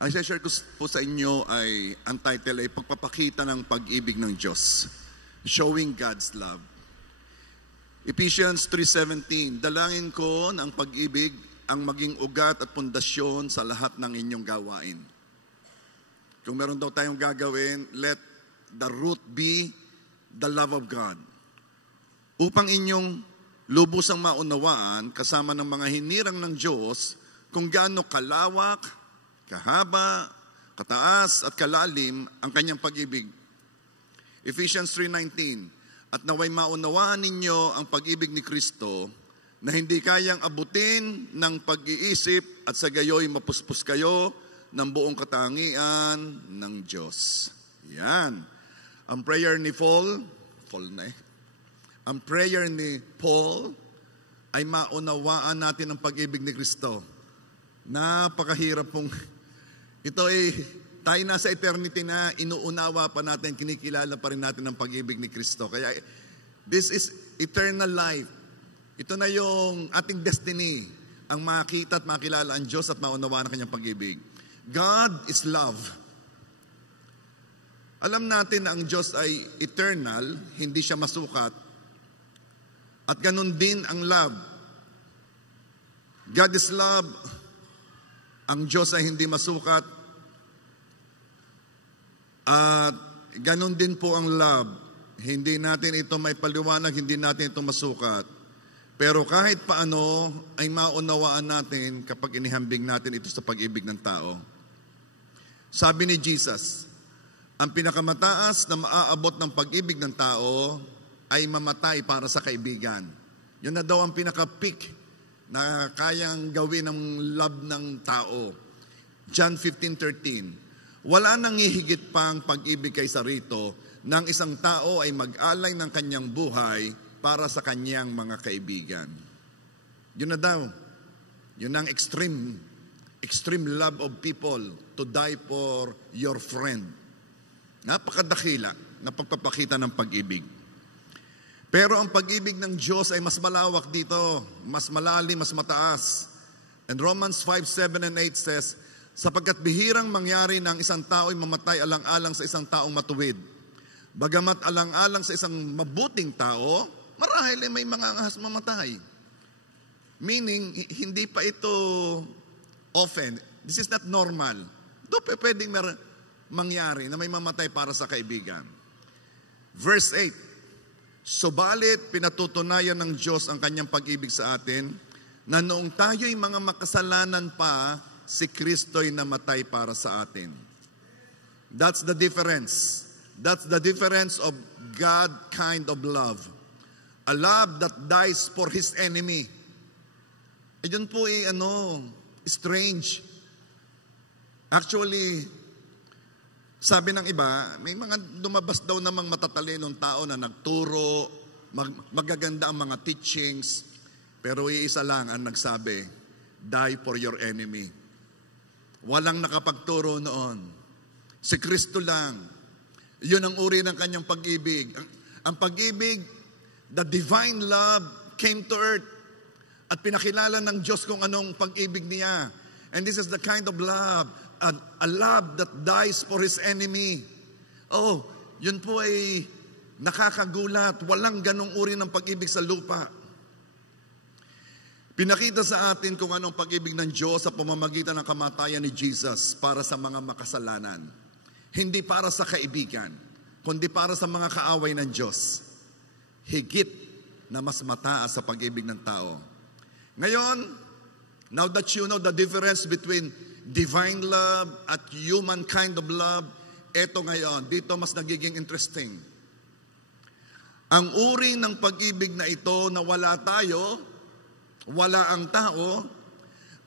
Ang share ko po sa inyo ay, ang title ay Pagpapakita ng Pag-ibig ng Diyos. Showing God's Love. Ephesians 3:17, dalangin ko ng pag-ibig ang maging ugat at pundasyon sa lahat ng inyong gawain. Kung meron daw tayong gagawin, let the root be the love of God. Upang inyong lubusang maunawaan kasama ng mga hinirang ng Diyos kung gaano kalawak, kahaba, kataas at kalalim ang kanyang pag-ibig. Ephesians 3:19, at naway maunawaan ninyo ang pag-ibig ni Kristo na hindi kayang abutin ng pag-iisip at sa gayoy mapuspos kayo ng buong katangian ng Diyos. Yan. Ang prayer ni Paul ay maunawaan natin ang pag-ibig ni Kristo. Napakahirap pong ito ay tayo na sa eternity na inuunawa pa natin, kinikilala pa rin natin ang pag-ibig ni Kristo. Kaya this is eternal life. Ito na yung ating destiny, ang makita at makilala ang Diyos at maunawaan ang kanyang pag-ibig. God is love. Alam natin na ang Diyos ay eternal, hindi siya masukat. At ganun din ang love. God is love. Ang Diyos ay hindi masukat. At ganun din po ang love. Hindi natin ito may paliwanag, hindi natin ito masukat. Pero kahit paano ay maunawaan natin kapag inihambing natin ito sa pag-ibig ng tao. Sabi ni Jesus, ang pinakamataas na maaabot ng pag-ibig ng tao ay mamatay para sa kaibigan. Yun na daw ang pinaka-peak na kayang gawin ng love ng tao. John 15:13. Wala nang hihigit pang pag-ibig kaysa rito nang isang tao ay mag-alay ng kanyang buhay para sa kanyang mga kaibigan. Yun na daw. Yun ang extreme love of people to die for your friend. Napakadakila na pagpapakita ng pag-ibig. Pero ang pag-ibig ng Diyos ay mas malawak dito, mas malalim, mas mataas. And Romans 5:7 and 8 says, sapagkat bihirang mangyari na ang isang tao ay mamatay alang-alang sa isang taong matuwid. Bagamat alang-alang sa isang mabuting tao, marahil ay may mga ahas mamatay. Meaning, hindi pa ito often. This is not normal. Ito pwedeng mangyari na may mamatay para sa kaibigan. Verse 8, subalit pinatutunayan ng Diyos ang kanyang pag-ibig sa atin na noong tayo'y mga makasalanan pa, si Kristo'y namatay para sa atin. That's the difference. That's the difference of God kind of love. A love that dies for His enemy. Yun po ay strange. Actually, sabi ng iba, may mga lumabas daw namang matatalinong tao na nagturo, magaganda ang mga teachings, pero iisa lang ang nagsabi, die for your enemy. Walang nakapagturo noon. Si Kristo lang. Yun ang uri ng kanyang pag-ibig. Ang pag-ibig, the divine love came to earth at pinakilala ng Diyos kung anong pag-ibig niya. And this is the kind of love, a love that dies for His enemy. Oh, yun po ay nakakagulat. Walang ganong uri ng pag-ibig sa lupa. Pinakita sa atin kung anong pag-ibig ng Diyos sa pamamagitan ng kamatayan ni Jesus para sa mga makasalanan. Hindi para sa kaibigan, kundi para sa mga kaaway ng Diyos. Higit na mas mataas sa pag-ibig ng tao. Ngayon, now that you know the difference between divine love at human kind of love, eto ngayon, dito mas nagiging interesting. Ang uri ng pag-ibig na ito na wala tayo, wala ang tao,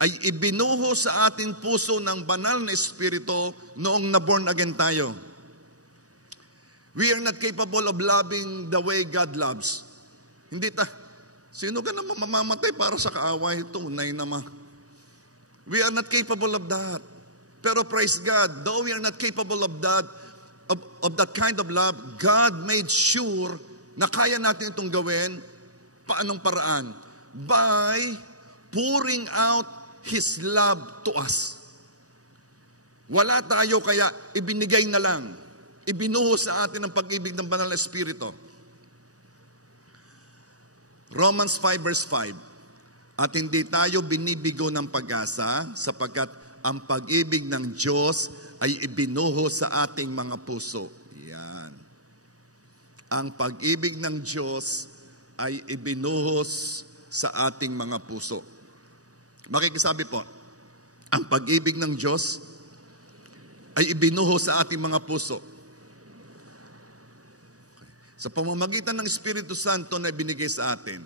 ay ibinuho sa ating puso ng banal na Espiritu noong na-born again tayo. We are not capable of loving the way God loves. Sino ka naman mamamatay para sa kaaway? Tunay naman. We are not capable of that. Pero praise God, though we are not capable of that kind of love, God made sure na kaya natin itong gawin. Paanong paraan? By pouring out His love to us. Wala tayo kaya ibinigay na lang. Ibinuhos sa atin ang pag-ibig ng Banal na Espiritu. Romans 5 verse 5. At hindi tayo binibigo ng pag-asa sapagkat ang pag-ibig ng Diyos ay ibinuhos sa ating mga puso. Yan. Ang pag-ibig ng Diyos ay ibinuhos sa ating mga puso. Makikisabi po, ang pag-ibig ng Diyos ay ibinuhos sa ating mga puso. Sa pamamagitan ng Espiritu Santo na ibinigay sa atin,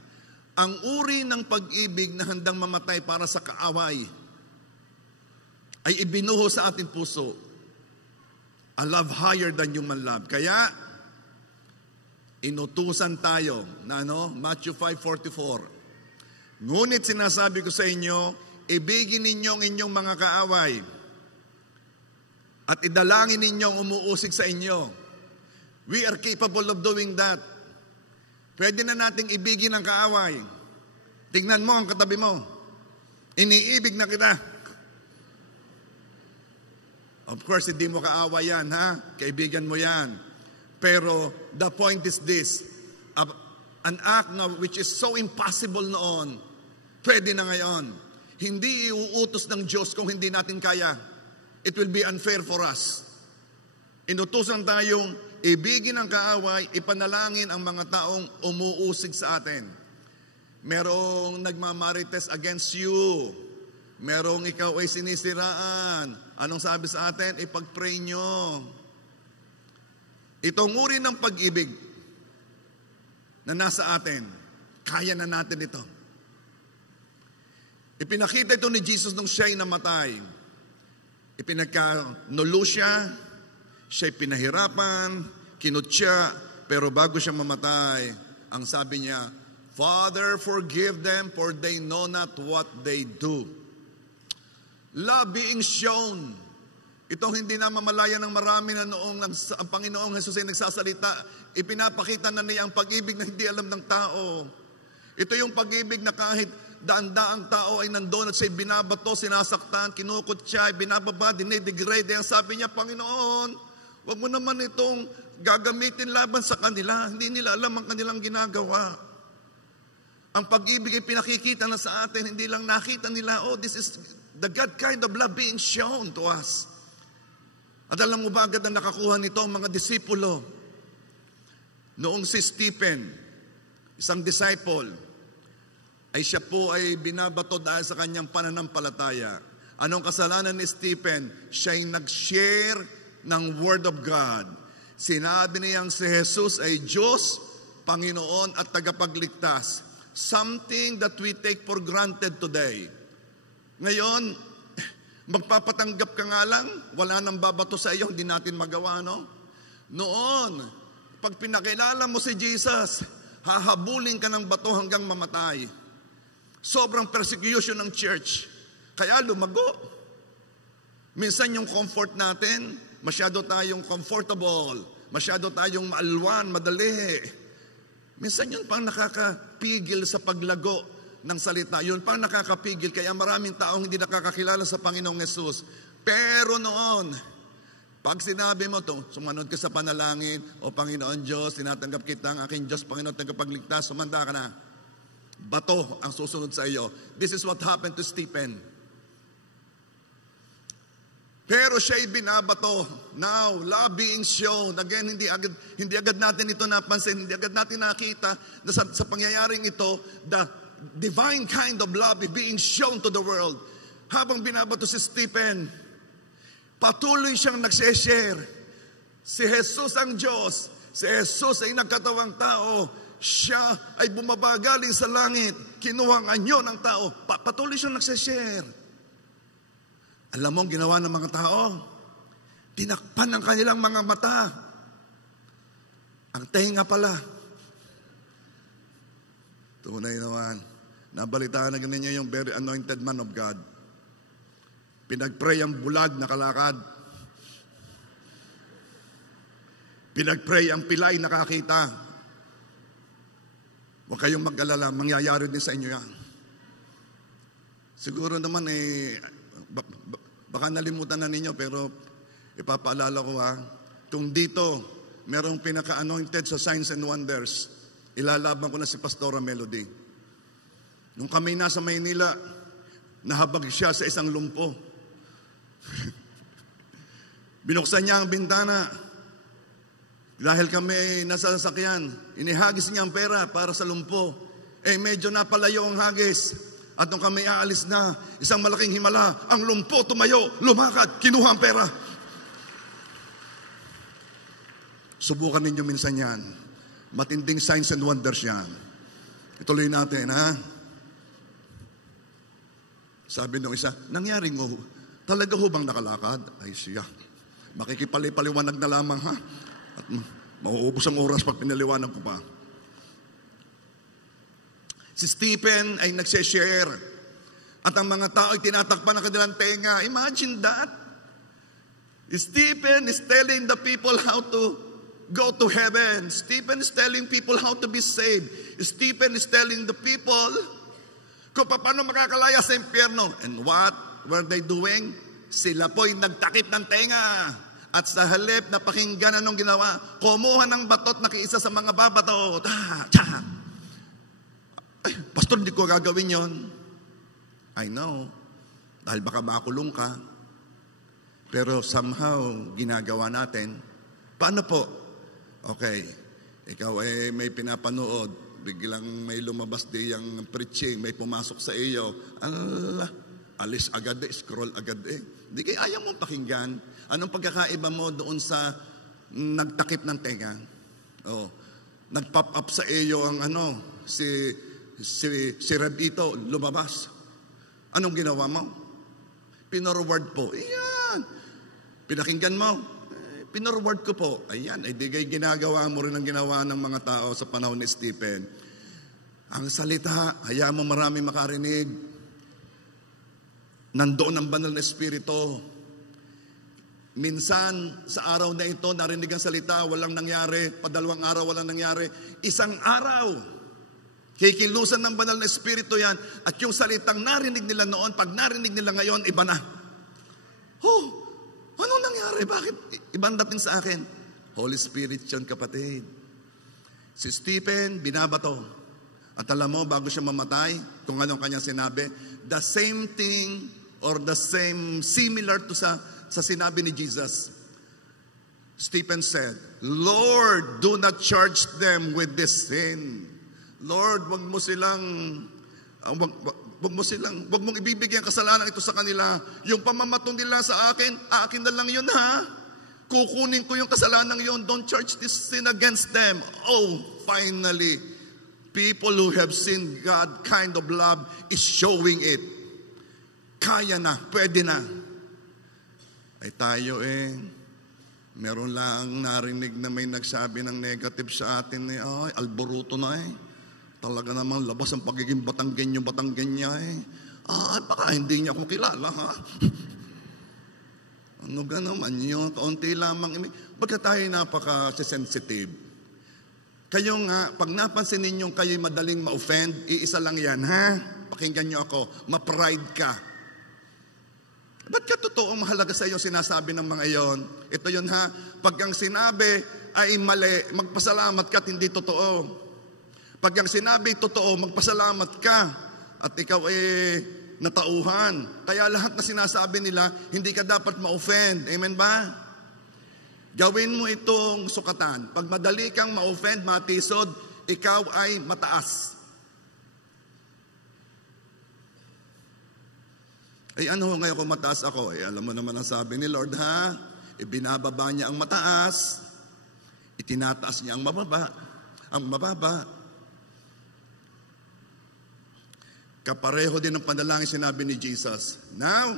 ang uri ng pag-ibig na handang mamatay para sa kaaway ay ibinuhos sa ating puso. A love higher than human love. Kaya, inutusan tayo na Matthew 5:44. Ngunit sinasabi ko sa inyo, ibigin ninyo ang inyong mga kaaway at idalangin ninyo ang umuusig sa inyo. We are capable of doing that. Pwede na nating ibigin ang kaaway. Tingnan mo ang katabi mo. Iniibig na kita. Of course, hindi mo kaaway yan, ha? Kaibigan mo yan. Pero the point is this, an act na which is so impossible noon, pwede na ngayon. Hindi iuutos ng Diyos kung hindi natin kaya. It will be unfair for us. Inutusan tayong ibigin ang kaaway, ipanalangin ang mga taong umuusig sa atin. Merong nagmamarites against you. Merong ikaw ay sinisiraan. Anong sabi sa atin? Ipag-pray nyo. Itong uri ng pag-ibig na nasa atin, kaya na natin ito. Ipinakita ito ni Jesus nung siya'y namatay. Ipinagkanulo siya, siya'y pinahirapan, kinutya, pero bago siya mamatay, ang sabi niya, Father, forgive them for they know not what they do. Love being shown. Itong hindi na mamalayan ng marami na noong ang Panginoong Jesus ay nagsasalita, ipinapakita na niya ang pag-ibig na hindi alam ng tao. Ito yung pag-ibig na kahit daan-daang tao ay nandoon at siya'y binabato, sinasaktan, kinukutya, binababa, dinidegrade. Ang sabi niya, Panginoon, wag mo naman itong gagamitin laban sa kanila. Hindi nila alam ang kanilang ginagawa. Ang pag-ibig ay pinakikita na sa atin, hindi lang nakita nila, this is the God kind of love being shown to us. At alam mo ba agad na nakakuha nito ang mga disipulo? Noong si Stephen, isang disciple, ay siya po ay binabato dahil sa kanyang pananampalataya. Anong kasalanan ni Stephen? Siya'y nag-share ng Word of God. Sinabi niyang si Jesus ay Diyos, Panginoon at tagapagligtas. Something that we take for granted today. Ngayon, magpapatanggap ka nga lang, wala nang babato sa iyo, hindi natin magawa, no? Noon, pag pinakilala mo si Jesus, hahabulin ka ng bato hanggang mamatay. Sobrang persecution ng church. Kaya lumago. Minsan yung comfort natin, masyado tayong comfortable, masyado tayong maalwan, madali. Minsan yun pang nakakapigil sa paglago ng salita. Yun pang nakakapigil. Kaya maraming taong hindi nakakakilala sa Panginoong Yesus. Pero noon, pag sinabi mo to, sumunod ka sa panalangin, O Panginoon Diyos, tinatanggap kita ang aking Diyos, Panginoon, tagapagligtas, sumanda ka na. Bato ang susunod sa iyo. This is what happened to Stephen. Pero siya'y binabato. Now, love being shown. Again, hindi agad natin ito napansin, hindi agad natin nakita na sa pangyayaring ito, the divine kind of love is being shown to the world. Habang binabato si Stephen, patuloy siyang nagseshare. Si Jesus ang Diyos. Si Jesus ay nagkatawang tao. Siya ay bumaba galing sa langit. Kinuha ang anyo ng tao. Patuloy siyang nagseshare. Alam mo ang ginawa ng mga tao? Tinakpan ang kanilang mga mata. Ang tenga pala. Tunay naman. Nabalitaan na ganun niya yung very anointed man of God. Pinagpray ang bulag na kalakad. Pinagpray ang pilay nakakita. Huwag kayong mag-alala, mangyayari din sa inyo yan. Siguro naman Baka nalimutan na ninyo, pero ipapaalala ko kung dito merong pinaka-anointed sa signs and wonders, ilalaban ko na si Pastora Melody. Nung kami nasa Maynila, nahabag siya sa isang lumpo. Binuksan niya ang bintana. Dahil kami nasa sasakyan, inihagis niya ang pera para sa lumpo. Medyo napalayo ang hagis. At nung kami aalis na, isang malaking himala, ang lumpo tumayo, lumakad, kinuha ang pera. Subukan ninyo minsan yan. Matinding signs and wonders yan. Ituloy natin, Sabi nung isa, nangyari mo, talaga ho bang nakalakad? Ay siya, makikipalipaliwanag na lamang At mauubos ang oras pag pinaliwanag ko pa. Si Stephen ay nagsishare. At ang mga tao ay tinatakpan ng kanilang tenga. Imagine that. Stephen is telling the people how to go to heaven. Stephen is telling people how to be saved. Stephen is telling the people kung paano makakalaya sa impyerno. And what were they doing? Sila po'y nagtakip ng tenga. At sa halip na pakinggan anong ginawa, kumuha ng batot na kiisa sa mga babato. Ay, pastor, hindi ko gagawin yon. I know. Dahil baka makulong ka. Pero somehow, ginagawa natin. Paano po? Okay. Ikaw ay may pinapanood. Biglang may lumabas diyang preaching. May pumasok sa iyo. Alis agad scroll agad Hindi kayo ayaw mong pakinggan. Anong pagkakaiba mo doon sa nagtakip ng tenga? Nag-pop up sa iyo ang si Rabito lumabas. Anong ginawa mo? Pinorward po. Ayan. Pinakinggan mo? Pinorward ko po. Ayan. Ay di kayo ginagawa mo rin ang ginawa ng mga tao sa panahon ni Stephen. Ang salita, hayaan mo marami makarinig. Nandoon ang banal na espiritu. Minsan, sa araw na ito, narinig ang salita, walang nangyari. Padalawang araw, walang nangyari. Isang araw, kikilusan ng banal na espiritu yan. At yung salitang narinig nila noon, pag narinig nila ngayon, iba na. Anong nangyari? Bakit ibang dating sa akin? Holy Spirit yan, kapatid. Si Stephen, binabato. At alam mo, bago siya mamatay, kung anong kanyang sinabi, the same thing or the same, similar to sa sinabi ni Jesus. Stephen said, Lord, do not charge them with this sin. Lord, wag mong ibibigay ang kasalanan ito sa kanila. Yung pamamato nila sa akin na lang yun Kukunin ko yung kasalanan yun. Don't charge this sin against them. Finally, people who have seen God kind of love is showing it. Kaya na, pwede na. Ay tayo meron lang narinig na may nagsabi ng negative sa atin alboruto na Talaga namang labas ang pagiging Batanggenyo niya baka hindi niya ako kilala Ano ga naman yun? Kaunti lamang. Baga tayo napaka-sensitive. Kayo nga, pag napansin ninyong kayo'y madaling ma-offend, iisa lang yan, Pakinggan niyo ako, ma-pride ka. Ba't ka totoo mahalaga sa iyo sinasabi ng mga iyon? Ito yun pag ang sinabi ay mali, magpasalamat ka at hindi totoo. Pag ang sinabi totoo, magpasalamat ka at ikaw natauhan. Kaya lahat na sinasabi nila, hindi ka dapat ma-offend. Amen ba? Gawin mo itong sukatan. Pag madali kang ma-offend, matisod, ikaw ay mataas. Ano ngayon kung mataas ako? Alam mo naman ang sabi ni Lord, ibinababa niya ang mataas, itinataas niya ang mababa. Kapareho din ang panalangin sinabi ni Jesus. Now,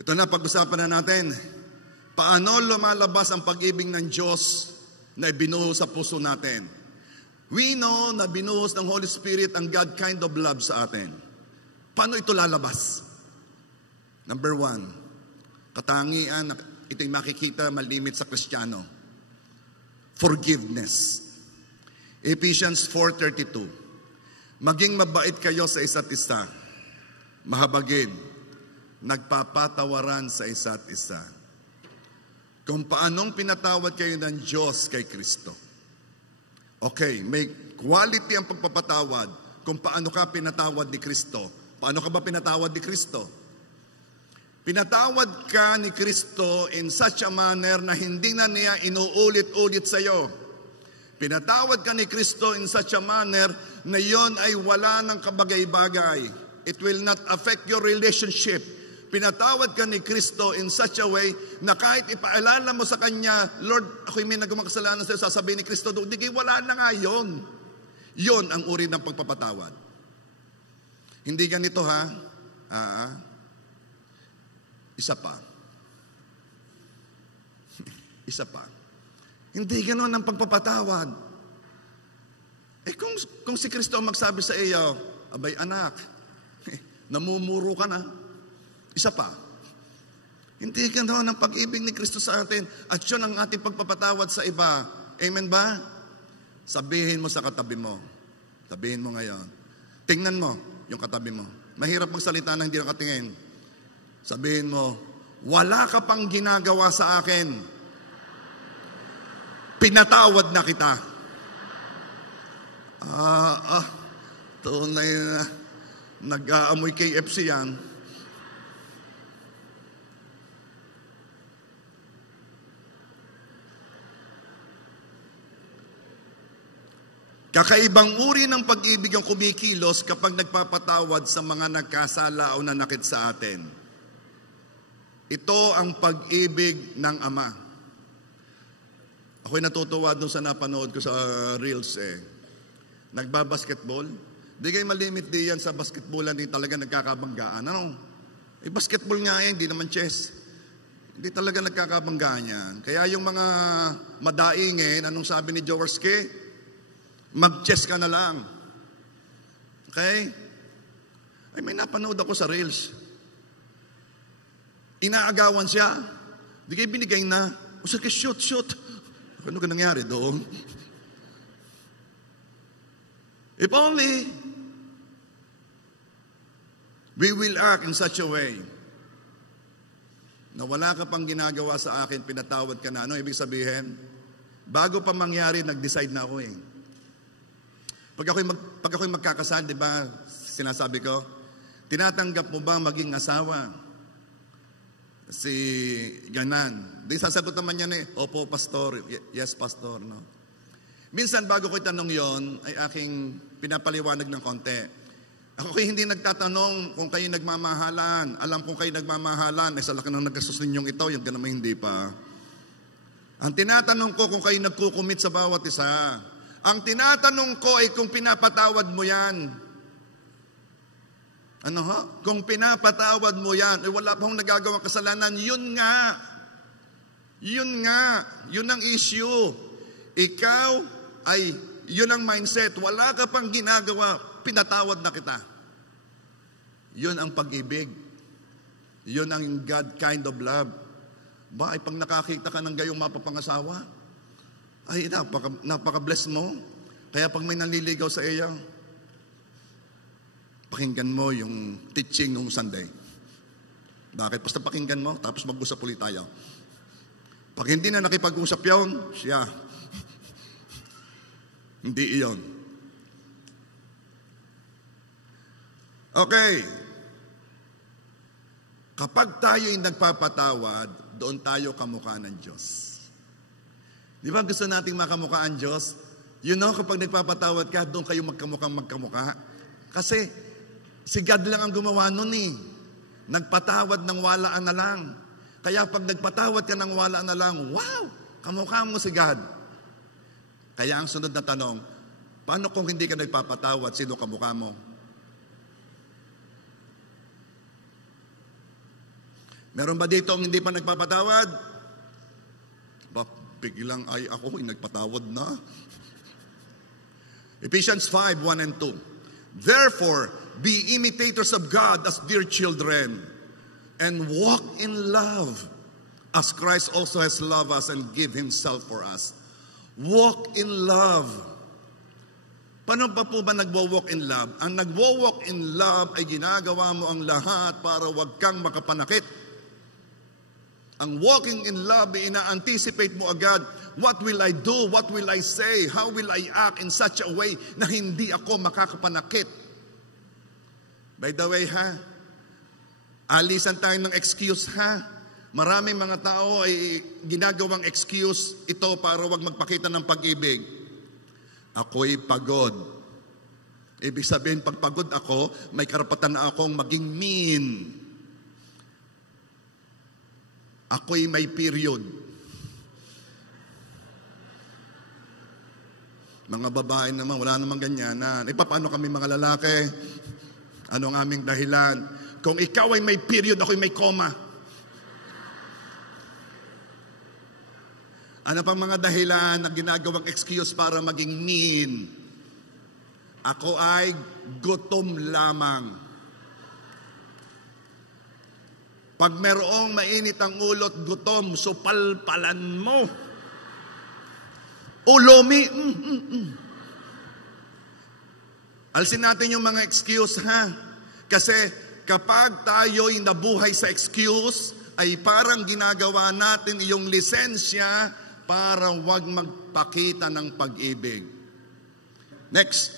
ito na, pag-usapan na natin. Paano lumalabas ang pag-ibig ng Diyos na ibinuhos sa puso natin? We know na binuhos ng Holy Spirit ang God kind of love sa atin. Paano ito lalabas? Number 1, katangian, ito'y makikita malimit sa Kristiyano. Forgiveness. Ephesians 4:32. Maging mabait kayo sa isa't isa. Mahabagin. nagpapatawaran sa isa't isa. Kung paanong pinatawad kayo ng Diyos kay Kristo. Okay, may quality ang pagpapatawad kung paano ka pinatawad ni Kristo. Paano ka ba pinatawad ni Kristo? Pinatawad ka ni Kristo in such a manner na hindi na niya inuulit-ulit sa iyo. Pinatawad ka ni Kristo in such a manner na yon ay wala ng kabagay-bagay. It will not affect your relationship. Pinatawad ka ni Kristo in such a way na kahit ipaalala mo sa Kanya, Lord, ako'y may nagawang kasalanan sa'yo, sasabihin ni Kristo, di wala na nga yun. Yon ang uri ng pagpapatawad. Hindi ganito ha. Isa pa. Isa pa. Hindi ganoon ang pagpapatawad. Kung si Kristo ang magsabi sa iyo, abay anak, namumuro ka na. Isa pa. Hindi ganoon ang pag-ibig ni Kristo sa atin at yun ang ating pagpapatawad sa iba. Amen ba? Sabihin mo sa katabi mo. Sabihin mo ngayon. Tingnan mo yung katabi mo. Mahirap magsalita nang hindi nakatingin. Sabihin mo, wala ka pang ginagawa sa akin. Pinatawad na kita. Tunay na nag-aamoy KFC yan. Kakaibang uri ng pag-ibig ang kumikilos kapag nagpapatawad sa mga nagkasala o nanakit sa atin. Ito ang pag-ibig ng Ama. Ako'y natutuwa doon sa napanood ko sa Reels Nagbabasketball. Di kayo malimit diyan sa basketballan, di talaga nagkakabanggaan. Basketball nga hindi naman chess. Hindi talaga nagkakabanggaan yan. Kaya yung mga madaingin, anong sabi ni Jaworski? Mag-chess ka na lang. Okay? May napanood ako sa Reels. Inaagawan siya. Di kayo binigay na. O sige, shoot. Ano ka nangyari doon? If only we will act in such a way na wala ka pang ginagawa sa akin, pinatawad ka na. Ano ibig sabihin? Bago pa mangyari, nag-decide na ako Pag ako'y magkakasal, di ba, sinasabi ko, tinatanggap mo ba maging asawa? Si Ganan. Di sasagot naman niya opo, pastor. Yes, pastor. No? Minsan, bago ko itanong yon ay aking pinapaliwanag ng konti. Ako hindi nagtatanong kung kayo nagmamahalan. Alam kung kayo nagmamahalan, sa laki ng nagkasus ninyong ito, yung ganun hindi pa. Ang tinatanong ko kung kayo nagkukumit sa bawat isa. Ang tinatanong ko ay kung pinapatawad mo yan. Kung pinapatawad mo yan, wala pa akong nagagawang kasalanan, yun nga. Yun ang issue. Ikaw ay, yun ang mindset. Wala ka pang ginagawa, pinatawad na kita. Yun ang pag-ibig. Yun ang God kind of love. Ba, pag nakakita ka ng gayong mapapangasawa, ay napaka-bless mo. Kaya pag may nanliligaw sa iyo, pakinggan mo yung teaching nung Sunday. Bakit? Basta pakinggan mo, tapos mag-usap ulit tayo. Pag hindi na nakipag-usap yun, siya. Hindi iyon. Okay. Kapag tayo'y nagpapatawad, doon tayo kamukha ng Diyos. Di ba gusto nating makamukha ang Diyos? Kapag nagpapatawad ka, doon kayo magkamukha. Kasi si God lang ang gumawa nun Nagpatawad ng walaan na lang. Kaya pag nagpatawad ka ng walaan na lang, wow! Kamukha mo si God. Kaya ang sunod na tanong, paano kung hindi ka nagpapatawad, sino kamukha mo? Meron ba dito ang hindi pa nagpapatawad? Biglang ay ako, nagpatawad na. Ephesians 5:1 and 2. Therefore, be imitators of God as dear children, and walk in love, as Christ also has loved us and give Himself for us. Walk in love. Paano pa po ba nagwo-walk in love? Ang nagwo-walk in love ay ginagawa mo ang lahat para wag kang makapanakit. Ang walking in love, ina-anticipate mo agad, what will I do? What will I say? How will I act in such a way na hindi ako makakapanakit? By the way ha, alisan tayo ng excuse ha. Maraming mga tao ay ginagawang excuse ito para wag magpakita ng pag-ibig. Ako'y pagod. Ibig sabihin, pag pagod ako, may karapatan na akong maging mean. Ako'y may period. Mga babae naman, wala namang ganyanan. Paano kami mga lalaki? Ano ang aming dahilan? Kung ikaw ay may period, ako'y may coma. Ano pang mga dahilan na ginagawang excuse para maging mean? Ako ay gutom lamang. Pag merong mainit ang ulot, gutom, so palpalan mo. Ulomi. Alsin natin yung mga excuse ha. Kasi kapag tayo'y nabuhay sa excuse, ay parang ginagawa natin yung lisensya para wag magpakita ng pag-ibig. Next.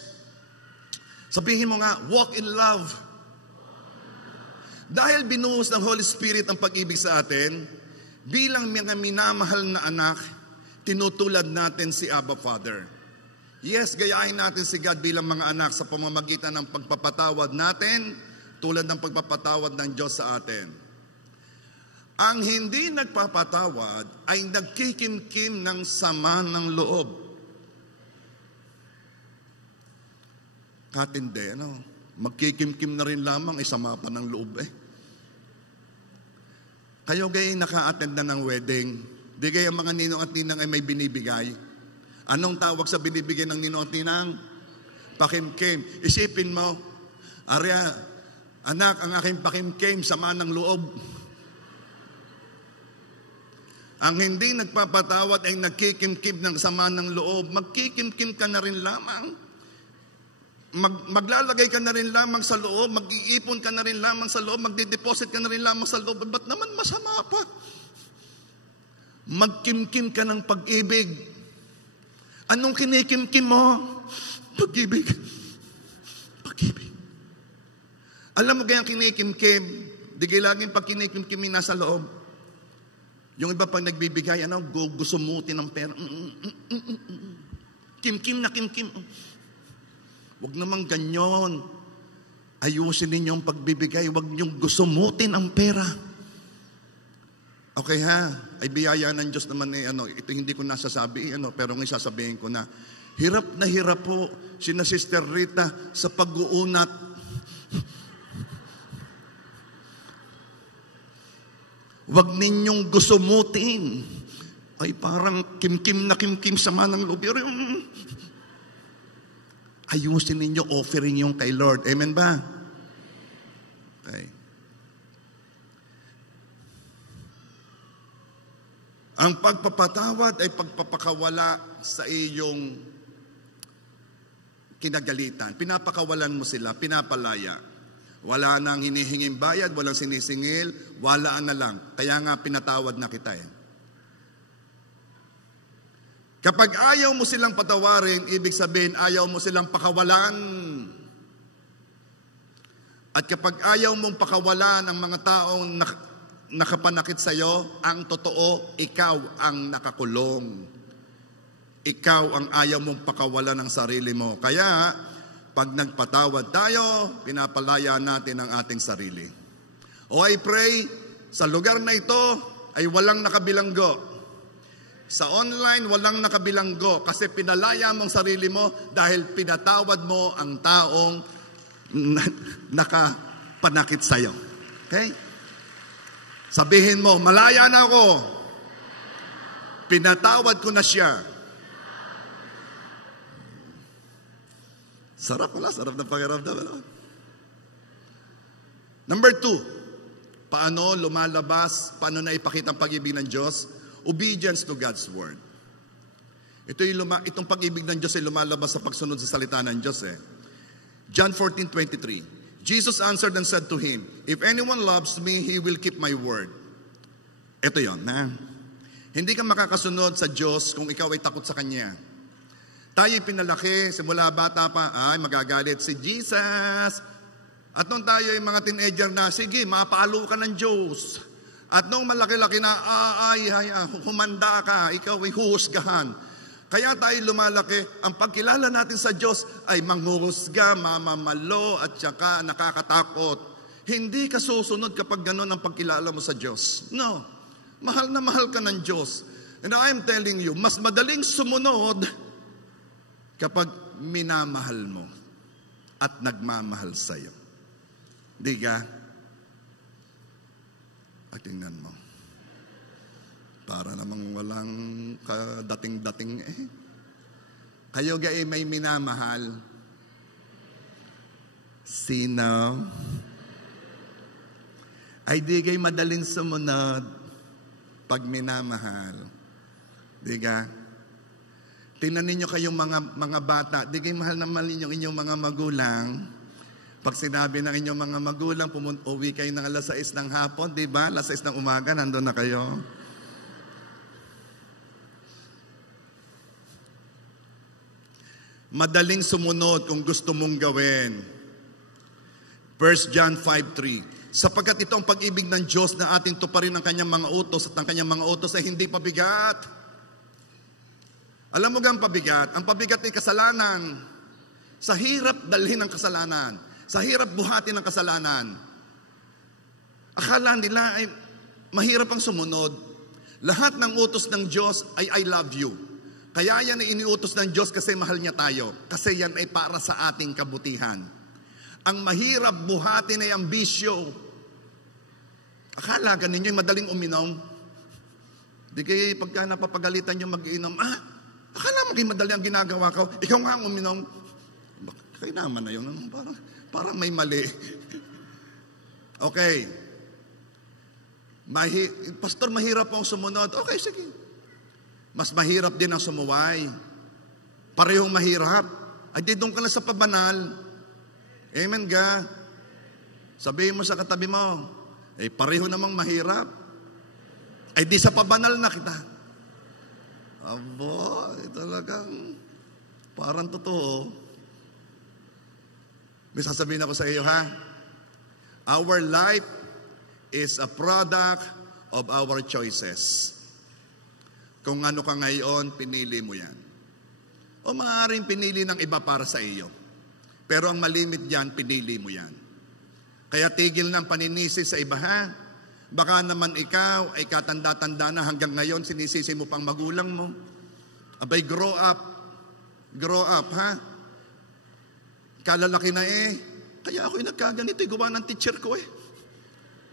Sabihin mo nga, walk in love. Dahil binuhos ng Holy Spirit ang pag-ibig sa atin, bilang mga minamahal na anak, tinutulad natin si Abba Father. Yes, gayahin natin si God bilang mga anak sa pamamagitan ng pagpapatawad natin, tulad ng pagpapatawad ng Diyos sa atin. Ang hindi nagpapatawad ay nagkikimkim ng sama ng loob. Katindi, magkikimkim na rin lamang, sama pa ng loob Kayo gaya'y naka-attend na ng wedding, di gaya mga ninong at ninang ay may binibigay. Anong tawag sa binibigay ng ninong at ninang? Pakimkim. Isipin mo, Arya, anak, ang aking pakimkim, sama ng loob. Ang hindi nagpapatawad ay nagkikimkim ng sama ng loob. Magkikimkim ka na rin lamang. Maglalagay ka na rin lamang sa loob. Mag-iipon ka na rin lamang sa loob. Magde-deposit ka na rin lamang sa loob. Ba't naman masama pa? Magkimkim ka ng pag-ibig. Anong kinikimkim mo? Pag-ibig. Pag-ibig. Alam mo kaya kinikimkim? Di kaya laging pag kinikimkim nasa loob. Yung iba pag nagbibigay, gusumutin ng pera. Kimkim na kimkim. Huwag naman ganyan. Ayusin ninyong pagbibigay. Huwag niyong gusumutin ang pera. Okay ha? Ay biyaya ng Diyos naman ito hindi ko nasasabi, pero ngayon sasabihin ko na. Hirap na hirap po sina Sister Rita sa pag-uunat. Huwag ninyong gusumutin. Ay parang kimkim na kimkim sama ng loob. Ayusin ninyo, offering yung kay Lord. Amen ba? Okay. Ang pagpapatawad ay pagpapakawala sa iyong kinagalitan. Pinapakawalan mo sila, pinapalaya. Wala nang hinihinging bayad, walang sinisingil, walaan na lang. Kaya nga pinatawad na kita Kapag ayaw mo silang patawarin, ibig sabihin ayaw mo silang pakawalan. At kapag ayaw mong pakawalan ang mga taong nakapanakit sa iyo, ang totoo, ikaw ang nakakulong. Ikaw ang ayaw mong pakawalan ng sarili mo. Kaya, pag nagpatawad tayo, pinapalaya natin ang ating sarili. I pray, sa lugar na ito ay walang nakabilanggo. Sa online, walang nakabilanggo kasi pinalaya mong sarili mo dahil pinatawad mo ang taong nakapanakit sa iyo. Okay? Sabihin mo, malaya na ako. Pinatawad ko na siya. Sarap na pakiramdam. Number 2, paano lumalabas, paano na ipakita ang pag-ibig ng Diyos? Obedience to God's Word. Itong pag-ibig ng Diyos ay lumalabas sa pagsunod sa salita ng Diyos eh. John 14:23. Jesus answered and said to him, "If anyone loves me, he will keep my word." Ito yon, na hindi ka makakasunod sa Diyos kung ikaw ay takot sa Kanya. Tayo'y pinalaki, simula bata pa, ay magagalit si Jesus. At nung tayo ay mga teenager na, sige, mapalo ka ng Diyos. At nung malaki-laki na, humanda ka, ikaw ay huhusgahan. Kaya tayo lumalaki, ang pagkilala natin sa Diyos ay manghuhusga, mamamalo, at saka nakakatakot. Hindi ka susunod kapag gano'n ang pagkilala mo sa Diyos. No. Mahal na mahal ka ng Diyos. And I'm telling you, mas madaling sumunod kapag minamahal mo at nagmamahal sa'yo. Di ka? At tingnan mo. Para namang walang dating-dating eh. Kayo gay may minamahal. Sino? Ay di gay madaling sumunod pag minamahal. Di ka? Tingnan ninyo kayong mga bata. Di kayo mahal na mahal ninyo inyong mga magulang. Pag sinabi ng inyong mga magulang, uwi kayo ng alas 6 ng hapon, di ba? Alas 6 ng umaga, nandun na kayo. Madaling sumunod kung gusto mong gawin. 1 John 5:3. Sapagkat ito ang pag-ibig ng Diyos na ating tuparin ang kanyang mga utos at ang kanyang mga utos ay hindi pabigat. Alam mo gang pabigat? Ang pabigat ay kasalanan. Sa hirap dalhin ang kasalanan. Sa hirap buhatin ang kasalanan. Akala nila ay mahirap ang sumunod. Lahat ng utos ng Diyos ay I love you. Kaya yan ay iniutos ng Diyos kasi mahal niya tayo. Kasi yan ay para sa ating kabutihan. Ang mahirap buhatin ay ang bisyo. Akala ganin nyo madaling uminom. Di kayo pagka napapagalitan nyo mag-inom, akala mo kayo madali ang ginagawa ko, ikaw nga ang uminom. Kaya naman na yun, parang may mali. Okay. Pastor, mahirap akong sumunod. Okay, sige. Mas mahirap din ang sumuway. Parehong mahirap. Ay, di doon ka na sa pabanal. Amen ga? Sabihin mo sa katabi mo, pareho namang mahirap. Ay, di sa pabanal na kita. Abo, talagang parang totoo. May sasabihin ako sa iyo, ha? Our life is a product of our choices. Kung ano ka ngayon, pinili mo yan. O maaaring pinili ng iba para sa iyo. Pero ang malimit dyan, pinili mo yan. Kaya tigil ng paninisi sa iba, ha? Baka naman ikaw ay katanda-tanda na hanggang ngayon sinisisi mo pang magulang mo. Abay, grow up. Grow up, ha? Kalalaki na Kaya ako'y nagkaganito, gawa ng teacher ko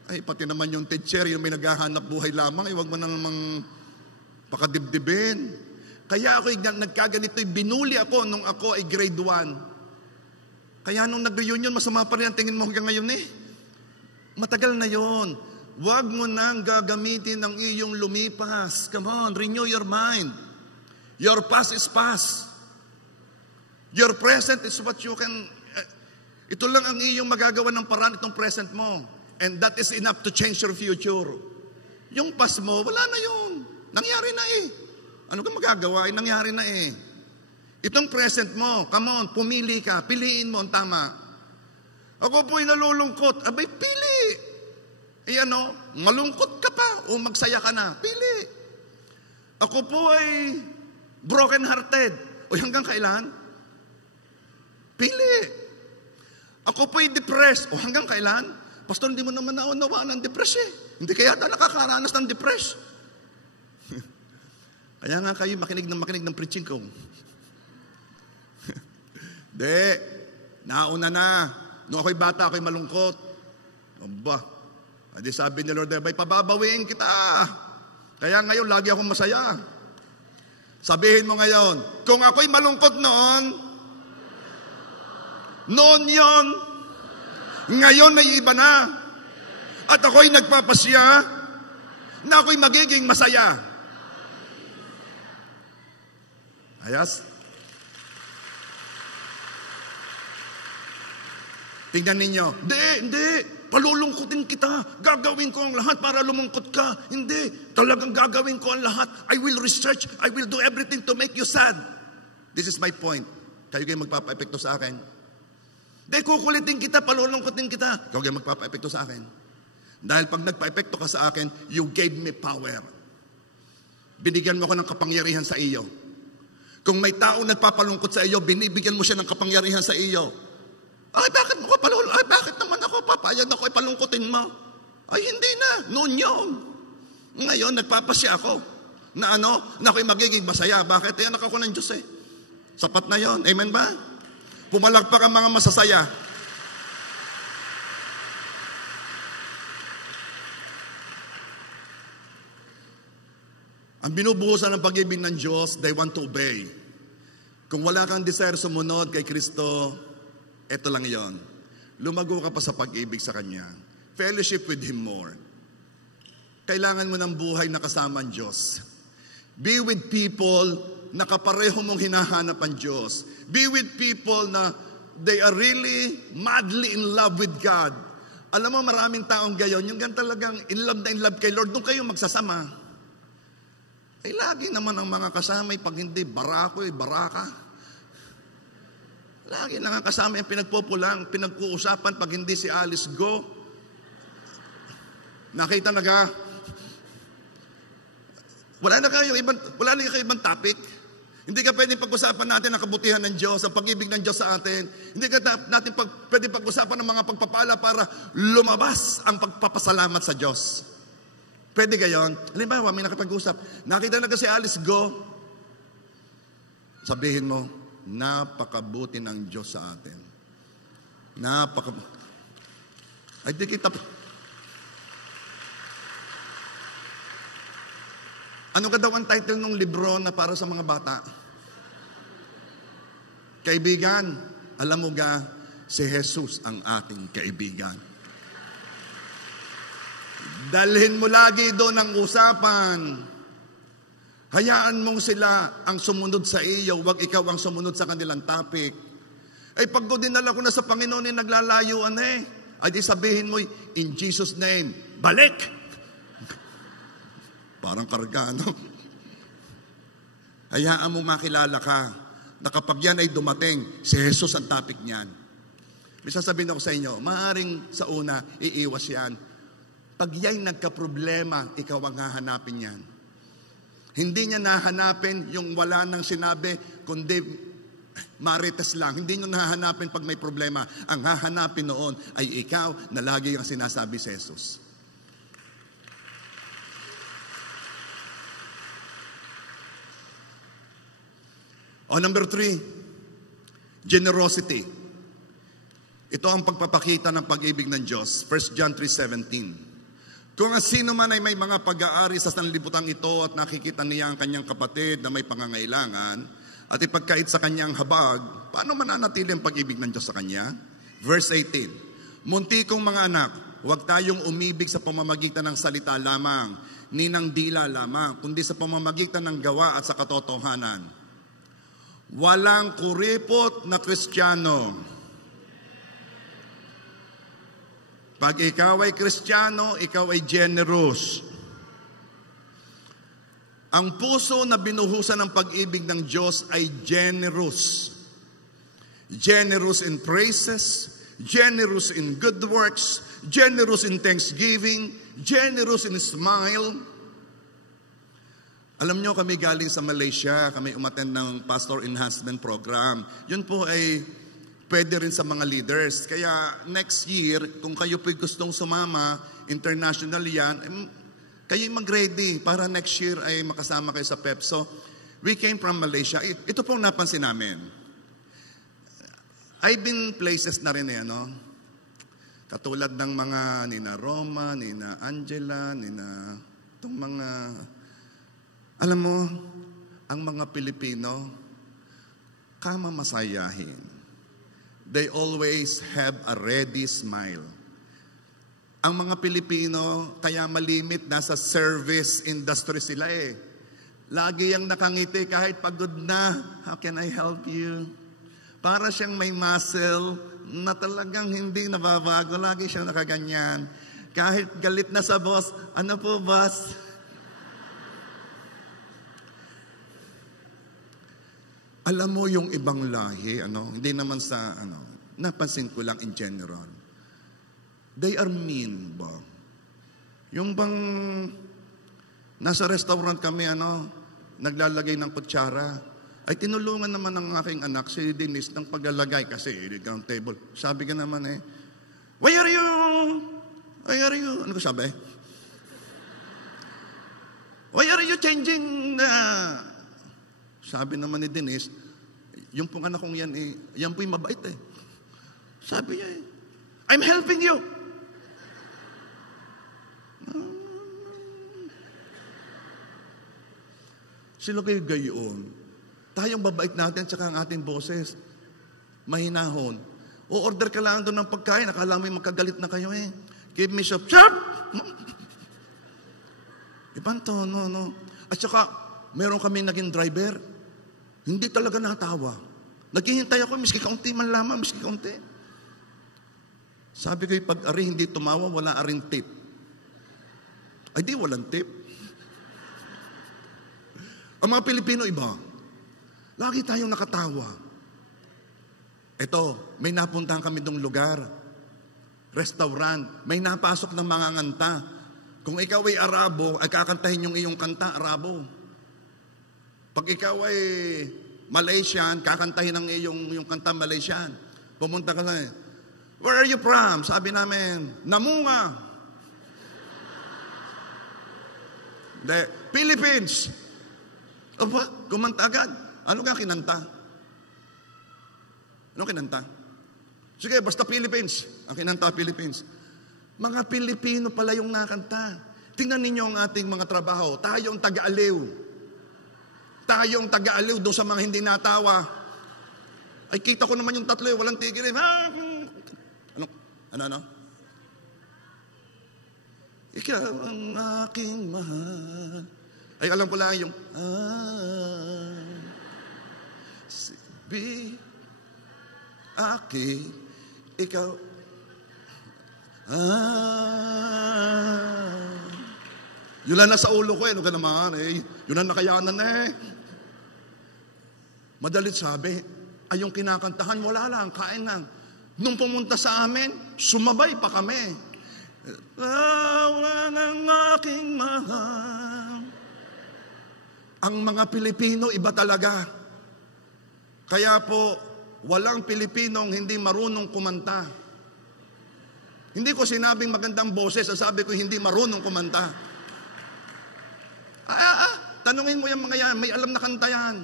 Ay, pati naman yung teacher, yung may naghahanap buhay lamang, huwag mo na namang pakadibdibin. Kaya ako'y nagkaganito, binuli ako nung ako ay grade 1. Kaya nung nag-reunion, masama pa rin ang tingin mo hanggang ngayon Matagal na yon. Huwag mo nang gagamitin ang iyong lumipas. Come on, renew your mind. Your past is past. Your present is what you can... ito lang ang iyong magagawa ng paraan itong present mo. And that is enough to change your future. Yung past mo, wala na yun. Nangyari na Ano ka magagawa? Nangyari na Itong present mo, come on, pumili ka. Piliin mo ang tama. Ako po'y nalulungkot. Abay, pili. Malungkot ka pa o magsaya ka na. Pili. Ako po ay broken-hearted. O hanggang kailan? Pili. Ako po'y depressed. O hanggang kailan? Pastor, hindi mo naman naunawaan ng depress Hindi kaya nakakaranas ng depress. Kaya nga kayo makinig ng preaching ko. Nauna na. Nung ako'y bata, ako'y malungkot. Aba, adi sabi ni Lord, pababawiin kita. Kaya ngayon, lagi akong masaya. Sabihin mo ngayon, kung ako'y malungkot noon yon, ngayon may iba na. At ako'y nagpapasya na ako'y magiging masaya. Ayos? Tingnan ninyo, hindi, palulungkutin kita. Gagawin ko ang lahat para lumungkot ka. Hindi, talagang gagawin ko ang lahat. I will research, I will do everything to make you sad. This is my point. Kayo kayo magpapa-epekto sa akin. Hindi, kukulitin kita, palulungkutin kita. Kayo kayo magpapa-epekto sa akin. Dahil pag nagpa-epekto ka sa akin, you gave me power. Binigyan mo ko ng kapangyarihan sa iyo. Kung may tao nagpapalungkot sa iyo, binibigyan mo siya ng kapangyarihan sa iyo. Ay, bakit mo ko palulungkot? Ay, bakit naman ako papayag ako ipalungkutin mo? Ay, hindi na. Noon yun. Ngayon, nagpapasya ako. Na ako'y magiging masaya. Bakit? Anak ako ng Diyos eh. Sapat na yon. Amen ba? Pumalagpak ang mga masasaya. Ang binubuhusan ng pag-ibig ng Diyos, they want to obey. Kung wala kang desire sumunod kay Kristo, ito lang yon. Lumago ka pa sa pag-ibig sa Kanya. Fellowship with Him more. Kailangan mo ng buhay na kasama ang Diyos. Be with people na kapareho mong hinahanap ang Diyos. Be with people na they are really madly in love with God. Alam mo, maraming taong gayon, yung gan talagang in love kay Lord, doon kayo magsasama. Ay, lagi naman ang mga kasama, pag hindi, barako, baraka. Lagi nakakasama yung pinagpopulang, pinag-uusapan pag hindi si Alice Go. Nakita na ka? Wala na kayo ibang topic. Hindi ka pwedeng pag-usapan natin ang kabutihan ng Diyos, ang pag-ibig ng Diyos sa atin. Hindi ka natin pwedeng pag-usapan ng mga pagpapala para lumabas ang pagpapasalamat sa Diyos. Pwede gayon. Halimbawa, may nakapag-usap. Nakita na ka si Alice Go. Sabihin mo, napakabuti ng Diyos sa atin. Ay, di kita... Ano ka daw ang title ng libro na para sa mga bata? Kaibigan, alam mo ga, si Jesus ang ating kaibigan. Dalhin mo lagi doon ang usapan. Hayaan mong sila ang sumunod sa iyo, wag ikaw ang sumunod sa kanilang topic. Ay pag dinala ko na sa Panginoon ay naglalayuan ay di sabihin mo, in Jesus' name, balik! Parang karga, no? Hayaan mo makilala ka na kapag yan ay dumating, si Jesus ang topic niyan. May sasabihin ako sa inyo, maaaring sa una, iiwas yan. Pag yan nagka-problema, ikaw ang hahanapin yan. Hindi niya nahanapin yung wala nang sinabi, kundi marites lang. Hindi niyo nahanapin pag may problema. Ang hahanapin noon ay ikaw na lagi ang sinasabi si Jesus. Number 3, generosity. Ito ang pagpapakita ng pag-ibig ng Diyos. 1 John 3:17. Kung sino man ay may mga pag-aari sa sanlibutan ito at nakikita niya ang kanyang kapatid na may pangangailangan at ipagkait sa kanyang habag, paano mananatili ang pag-ibig ng Diyos sa kanya? Verse 18. Munti kong mga anak, huwag tayong umibig sa pamamagitan ng salita lamang, ni ng dila lamang, kundi sa pamamagitan ng gawa at sa katotohanan. Walang kuripot na Kristiyano. Pag ikaw ay Kristiyano, ikaw ay generous. Ang puso na binuhusan ng pag-ibig ng Diyos ay generous. Generous in praises, generous in good works, generous in thanksgiving, generous in smile. Alam nyo, kami galing sa Malaysia, kami umattend ng Pastor Enhancement Program. Yun po ay pwede rin sa mga leaders. Kaya next year, kung kayo po gustong sumama, international yan, kayo mag-ready para next year ay makasama kayo sa PEP. So, we came from Malaysia. Ito pong napansin namin. I've been places na rin katulad ng mga nina Roma, nina Angela, nina itong mga... Alam mo, ang mga Pilipino, kamamasayahin. They always have a ready smile. Ang mga Pilipino, kaya malimit, nasa service industry sila Lagi yang nakangiti kahit pagod na. How can I help you? Para siyang may muscle na talagang hindi nababago. Lagi siyang nakaganyan. Kahit galit na sa boss, ano po boss? Alam mo yung ibang lahi, hindi naman sa, napansin ko lang in general. They are mean ba? Yung bang nasa restaurant kami, naglalagay ng kutsara, ay tinulungan naman ng aking anak, si Denise, ng paglalagay kasi ang table. Sabi ka naman why are you? Ano ko sabi? Why are you changing Sabi naman ni Denise, yung pong anak kong yan, yan po yung mabait Sabi niya I'm helping you. Sila kayo gayon. Tayong babait natin tsaka ang ating boses. Mahinahon. O order ka lang doon ng pagkain, akala mo magkagalit na kayo Give me some, sharp! Ibang tono, no? At saka, meron kami naging driver. Hindi talaga natawa. Naghihintay ako, miski kaunti man lamang, miski kaunti. Sabi ko, pag ari hindi tumawa, wala aring tip. Ay di, walang tip. Ang mga Pilipino iba, lagi tayong nakatawa. Ito, may napuntahan kami dong lugar. Restaurant, may napasok ng mga nganta. Kung ikaw ay Arabo, ay kakantahin yung iyong kanta, Arabo. Pag ikaw ay Malaysian, kakantahin ang iyong kanta Malaysian. Pumunta ka na where are you from? Sabi namin, Namunga. Philippines. Aba, kumanta agad. Ano ka kinanta? Ano kinanta? Sige, basta Philippines. Ang kinanta, Philippines. Mga Pilipino pala yung nakanta. Tingnan ninyo ang ating mga trabaho. Tayong taga-aliw. Tayong taga-aliw doon sa mga hindi natawa. Ay, kita ko naman yung tatlo. Walang tigil. Ano? Ikaw ang aking mahal. Ay, alam ko lang yung aking ikaw yun lang nasa ulo ko ano ka naman yun ang nakayanan madalit sabi ay yung kinakantahan wala lang, kain lang nung pumunta sa amin sumabay pa kami ng aking mahal. Ang mga Pilipino iba talaga kaya po walang Pilipinong hindi marunong kumanta. Hindi ko sinabing magandang boses, sabi ko hindi marunong kumanta. Tanungin mo yung mga yan, may alam na kanta yan.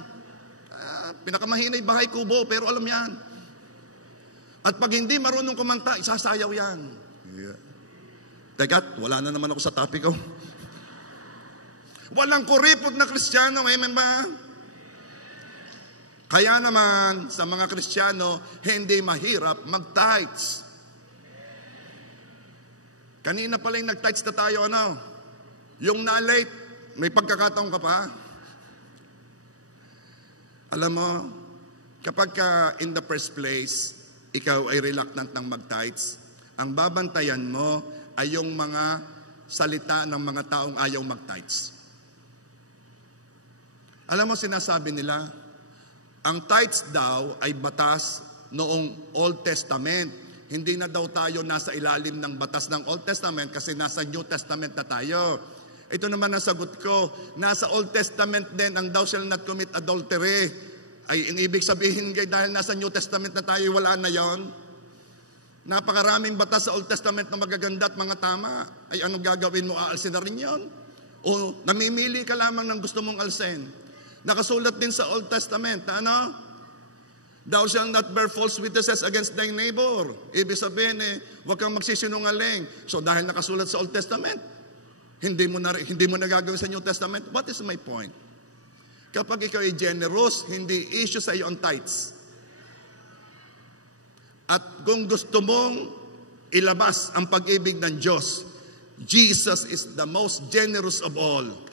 Pinakamahinay bahay kubo, pero alam yan. At pag hindi marunong kumanta, isasayaw yan. Yeah. Teka, wala na naman ako sa topic ko. Walang kuripot na Kristiyano, amen ba? Kaya naman, sa mga Kristiyano, hindi mahirap mag-tithes. Kanina pala yung nag-tithes na tayo, Yung na-late, may pagkakataon ka pa. Alam mo, kapag in the first place, ikaw ay reluctant ng mag-tithes, ang babantayan mo ay yung mga salita ng mga taong ayaw mag-tithes. Alam mo, sinasabi nila, ang tithes daw ay batas noong Old Testament. Hindi na daw tayo nasa ilalim ng batas ng Old Testament kasi nasa New Testament na tayo. Ito naman ang sagot ko. Nasa Old Testament din ang thou shalt not commit adultery. Ay, ibig sabihin dahil nasa New Testament na tayo, wala na yon. Napakaraming batas sa Old Testament na magaganda at mga tama. Ay, anong gagawin mo? Aalsin na rin yon? O namimili ka lamang ng gusto mong alsin? Nakasulat din sa Old Testament, Thou shalt not bear false witnesses against thy neighbor. Ibig sabihin, huwag kang magsisinungaling. So dahil nakasulat sa Old Testament, hindi mo na gagawin sa New Testament. What is my point? Kapag ikaw ay generous, hindi issue sa iyo ang tithes. At kung gusto mong ilabas ang pag-ibig ng Diyos, Jesus is the most generous of all.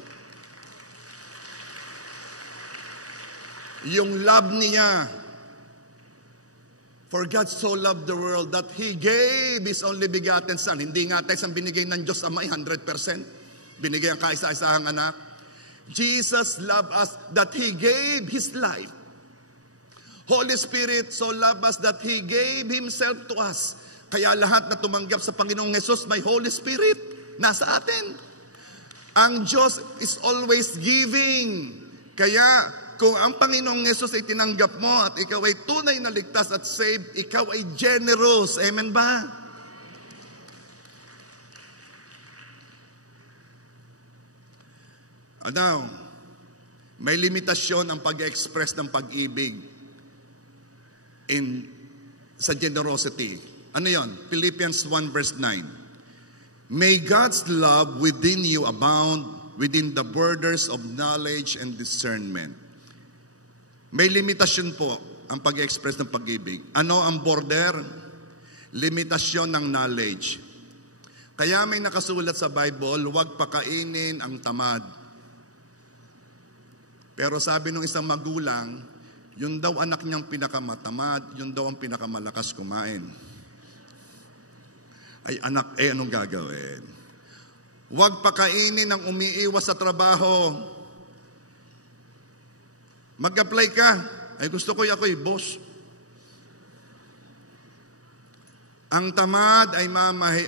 Yung love niya. For God so loved the world that He gave His only begotten Son. Hindi nga tayo ang binigay ng Diyos Ama 100%. Binigay ang kaisa-isahang anak. Jesus loved us that He gave His life. Holy Spirit so loved us that He gave Himself to us. Kaya lahat na tumanggap sa Panginoong Jesus, may Holy Spirit nasa atin. Ang Diyos is always giving. Kaya kung ang Panginoong Jesus ay tinanggap mo at ikaw ay tunay na ligtas at saved, ikaw ay generous. Amen ba? Now, may limitasyon ang pag-express ng pag-ibig sa generosity. Ano yon? Philippians 1 verse 9. May God's love within you abound within the borders of knowledge and discernment. May limitasyon po ang pag-express ng pag-ibig. Ano ang border? Limitasyon ng knowledge. Kaya may nakasulat sa Bible, huwag pakainin ang tamad. Pero sabi ng isang magulang, yun daw anak niyang pinakamatamad, yun daw ang pinakamalakas kumain. Ay anak, anong gagawin? Huwag pakainin ang umiiwas sa trabaho. Mag-apply ka. Ay gusto ko ako'y boss. Ang tamad ay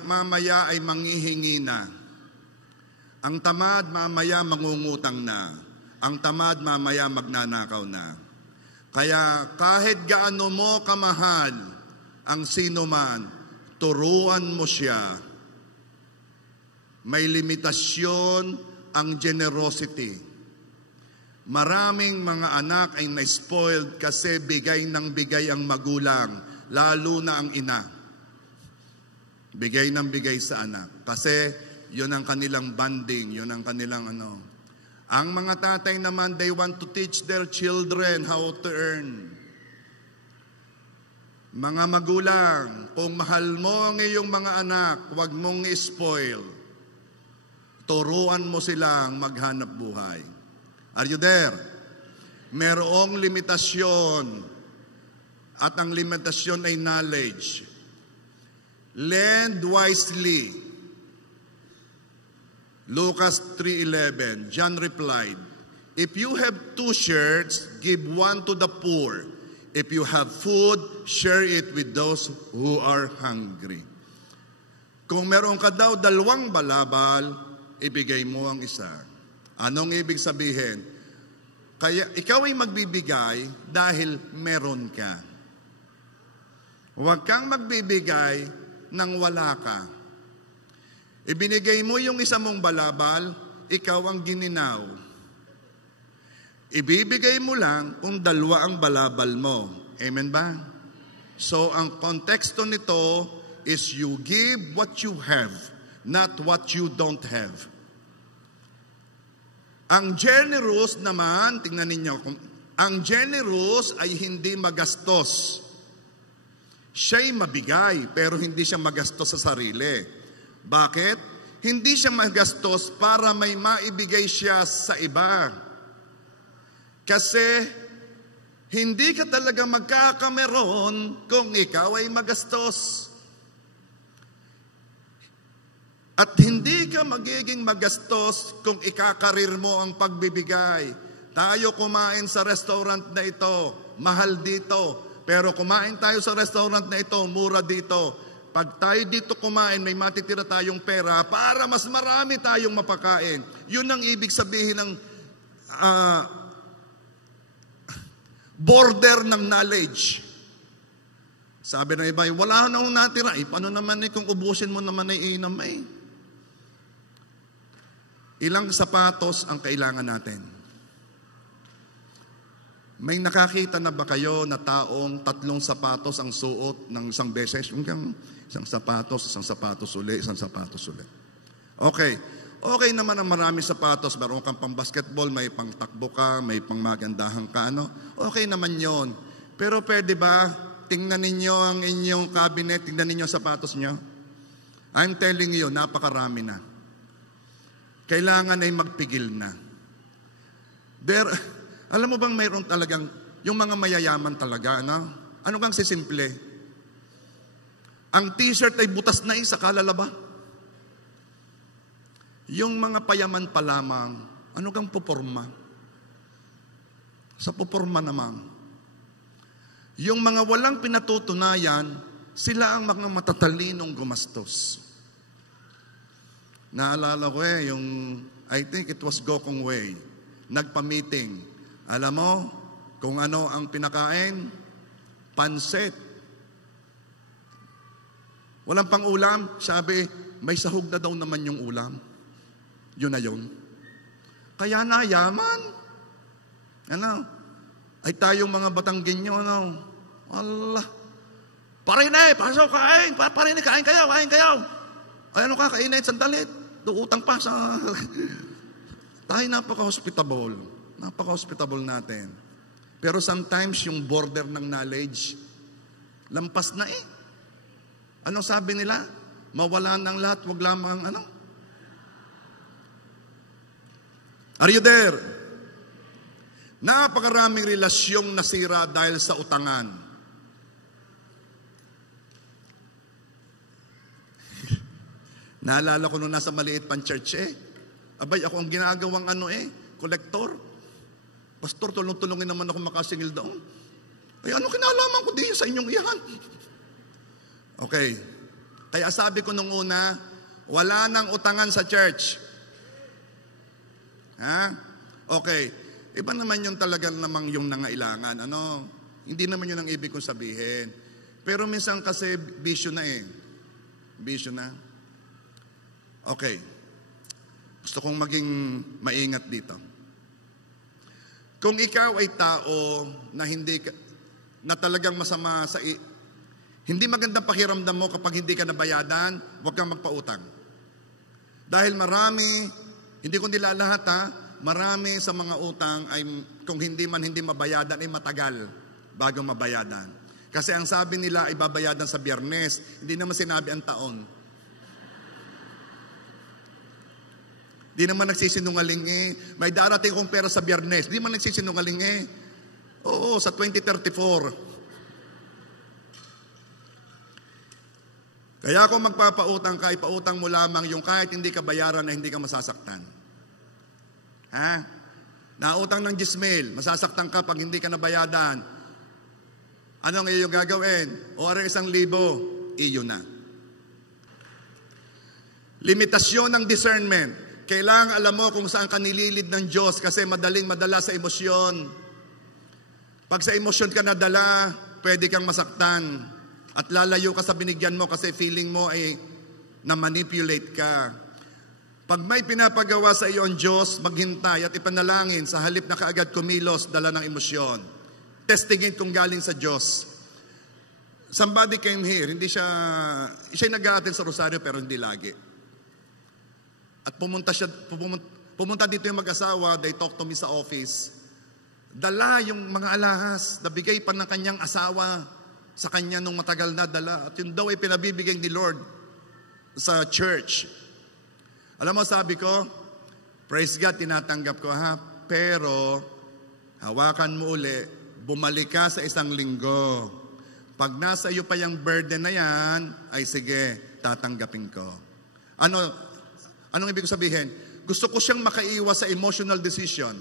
mamaya ay manghihingi na. Ang tamad mamaya mangungutang na. Ang tamad mamaya magnanakaw na. Kaya kahit gaano mo kamahal ang sino man, turuan mo siya. May limitasyon ang generosity. Maraming mga anak ay na-spoiled kasi bigay ng bigay ang magulang, lalo na ang ina. Bigay ng bigay sa anak. Kasi yun ang kanilang bonding, yun ang kanilang ano. Ang mga tatay naman, they want to teach their children how to earn. Mga magulang, kung mahal mo ang iyong mga anak, huwag mong i-spoil. Turuan mo silang maghanap buhay. Are you there? Merong limitasyon at ang limitasyon ay knowledge. Lend wisely. Lucas 3:11, John replied, if you have 2 shirts, give 1 to the poor. If you have food, share it with those who are hungry. Kung meron ka daw 2 balabal, ibigay mo ang isa. Anong ibig sabihin? Kaya ikaw ay magbibigay dahil meron ka. Huwag kang magbibigay nang wala ka. Ibinigay mo yung isa mong balabal, ikaw ang gininaw. Ibibigay mo lang kung 2 ang balabal mo. Amen ba? So ang konteksto nito is you give what you have, not what you don't have. Ang generous naman, tingnan ninyo, ang generous ay hindi magastos. Siya'y mabigay, pero hindi siya magastos sa sarili. Bakit? Hindi siya magastos para may maibigay siya sa iba. Kasi hindi ka talaga magkakameron kung ikaw ay magastos. At hindi ka magiging magastos kung ikakarir mo ang pagbibigay. Tayo kumain sa restaurant na ito, mahal dito. Pero kumain tayo sa restaurant na ito, mura dito. Pag tayo dito kumain, may matitira tayong pera para mas marami tayong mapakain. Yun ang ibig sabihin ng border ng knowledge. Sabi ng iba, wala nang natira. Paano naman kung ubusin mo naman ay inam Ilang sapatos ang kailangan natin? May nakakita na ba kayo na taong 3 sapatos ang suot ng isang beses? Isang sapatos uli, isang sapatos uli. Okay. Okay naman ang marami sapatos. Meron kang pang basketball, may pang takbo ka, may pang magandahan ka. Okay naman yon. Pero pwede ba, tingnan ninyo ang inyong cabinet, tingnan ninyo ang sapatos nyo? I'm telling you, napakarami na. Kailangan ay magpigil na. Alam mo bang mayroon talagang Yung mga mayayaman talaga, ano? Ano kang sisimple? Ang t-shirt ay butas na sa kalalaba. Yung mga payaman pa lamang, ano kang puporma? Sa puporma naman. Yung mga walang pinatutunayan, sila ang mga matatalinong gumastos. Naalala ko yung, I think it was Gokong Wei, nagpa-meeting. Alam mo, kung ano ang pinakain, pansit. Walang pang ulam, sabi, may sahog na daw naman yung ulam. Yun na yun. Kaya na, yaman. Ano? Ay tayong mga Batanggenyo, ano? Allah. Parine, pasok, kain. Parine, kain kayo. Ay, ano ka, kainin, sandalit. Duutang pa sa... Tayo napaka-hospitable. Napaka-hospitable natin. Pero sometimes yung border ng knowledge, lampas na eh. Ano sabi nila? Mawala ng lahat, wag lamang ano? Are you there? Napakaraming relasyong nasira dahil sa utangan. Naalala ko nung nasa maliit pang church abay, ako ang ginagawang kolektor. Pastor, tulong-tulungin naman ako makasingil doon. Ay, ano kinalaman ko din sa inyong iyan? Okay. Kaya sabi ko nung una, wala nang utangan sa church. Ha? Okay. Iba naman yung talaga namang yung nangailangan. Ano? Hindi naman yun ang ibig kong sabihin. Pero minsan kasi bisyo na Bisyo na. Okay. Gusto kong maging maingat dito. Kung ikaw ay tao na na talagang masama hindi magandang pakiramdam mo kapag hindi ka nabayadan, huwag kang magpautang. Dahil marami, hindi ko nila lahat marami sa mga utang ay kung hindi mabayadan ay matagal bago mabayadan. Kasi ang sabi nila ay babayadan sa Biyernes, hindi naman sinabi ang taon. Di naman nagsisinungaling May darating kong pera sa Biyernes. Di naman nagsisinungaling Oo, sa 2034. Kaya kung magpapautang ka, ipautang mo lamang yung kahit hindi ka bayaran na hindi ka masasaktan. Ha? Nautang ng 10,000, masasaktan ka pag hindi ka nabayadan. Anong iyo gagawin? O 1,000, iyo na. Limitasyon ng discernment. Kailangan alam mo kung saan ka nililid ng Diyos kasi madaling madala sa emosyon. Pag sa emosyon ka nadala, pwede kang masaktan. At lalayo ka sa binigyan mo kasi feeling mo ay na-manipulate ka. Pag may pinapagawa sa iyo ang Diyos, maghintay at ipanalangin sa halip na kaagad kumilos, dala ng emosyon. Testingin kung galing sa Diyos. Somebody came here, siya nag-aattend sa Rosario pero hindi lagi. At pumunta dito yung mag-asawa, they talk to me sa office. Dala yung mga alahas, nabigay pa ng kanyang asawa sa kanya nung matagal na dala. At yun daw ay pinabibigay ni Lord sa church. Alam mo, sabi ko, praise God, tinatanggap ko pero hawakan mo uli, bumalik ka sa 1 linggo. Pag nasa iyo pa yung burden na yan, ay sige, tatanggapin ko. Anong ibig sabihin? Gusto ko siyang makaiwas sa emotional decision.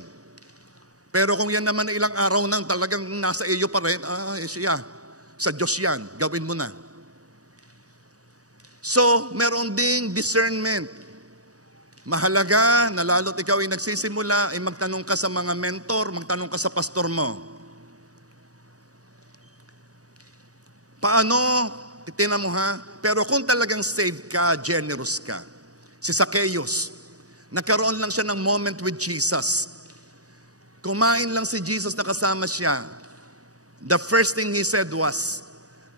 Pero kung yan naman ilang araw nang talagang nasa iyo pa rin, siya, sa Diyos yan, gawin mo na. So, meron ding discernment. Mahalaga na lalo't ikaw ay nagsisimula, ay magtanong ka sa mga mentor, magtanong ka sa pastor mo. Paano? Tinan mo Pero kung talagang saved ka, generous ka. Si Zacchaeus, nagkaroon lang siya ng moment with Jesus. Kumain lang si Jesus na kasama siya. The first thing he said was,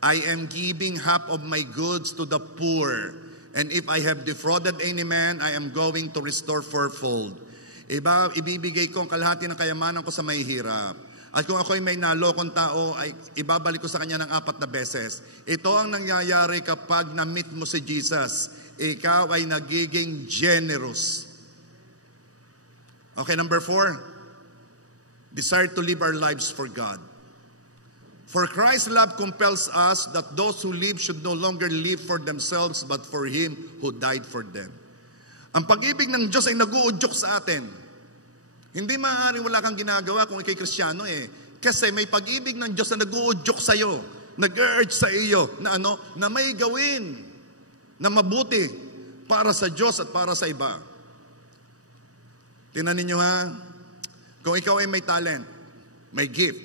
I am giving half of my goods to the poor. And if I have defrauded any man, I am going to restore fourfold. Ibibigay ko ang kalahati ng kayamanan ko sa may hirap. At kung ako'y may nalokong tao, ay ibabalik ko sa kanya ng 4 beses. Ito ang nangyayari kapag na-meet mo si Jesus. Ikaw ay nagiging generous. Okay, number 4. Desire to live our lives for God. For Christ's love compels us that those who live should no longer live for themselves but for Him who died for them. Ang pag-ibig ng Diyos ay nag-uudyok sa atin. Hindi maaaring wala kang ginagawa kung ikay Kristiyano Kasi may pag-ibig ng Diyos na nag-uudyok sa iyo, nag-urge sa iyo na na may gawin na mabuti para sa Diyos at para sa iba. Tingnan ninyo ha, kung ikaw ay may talent, may gift,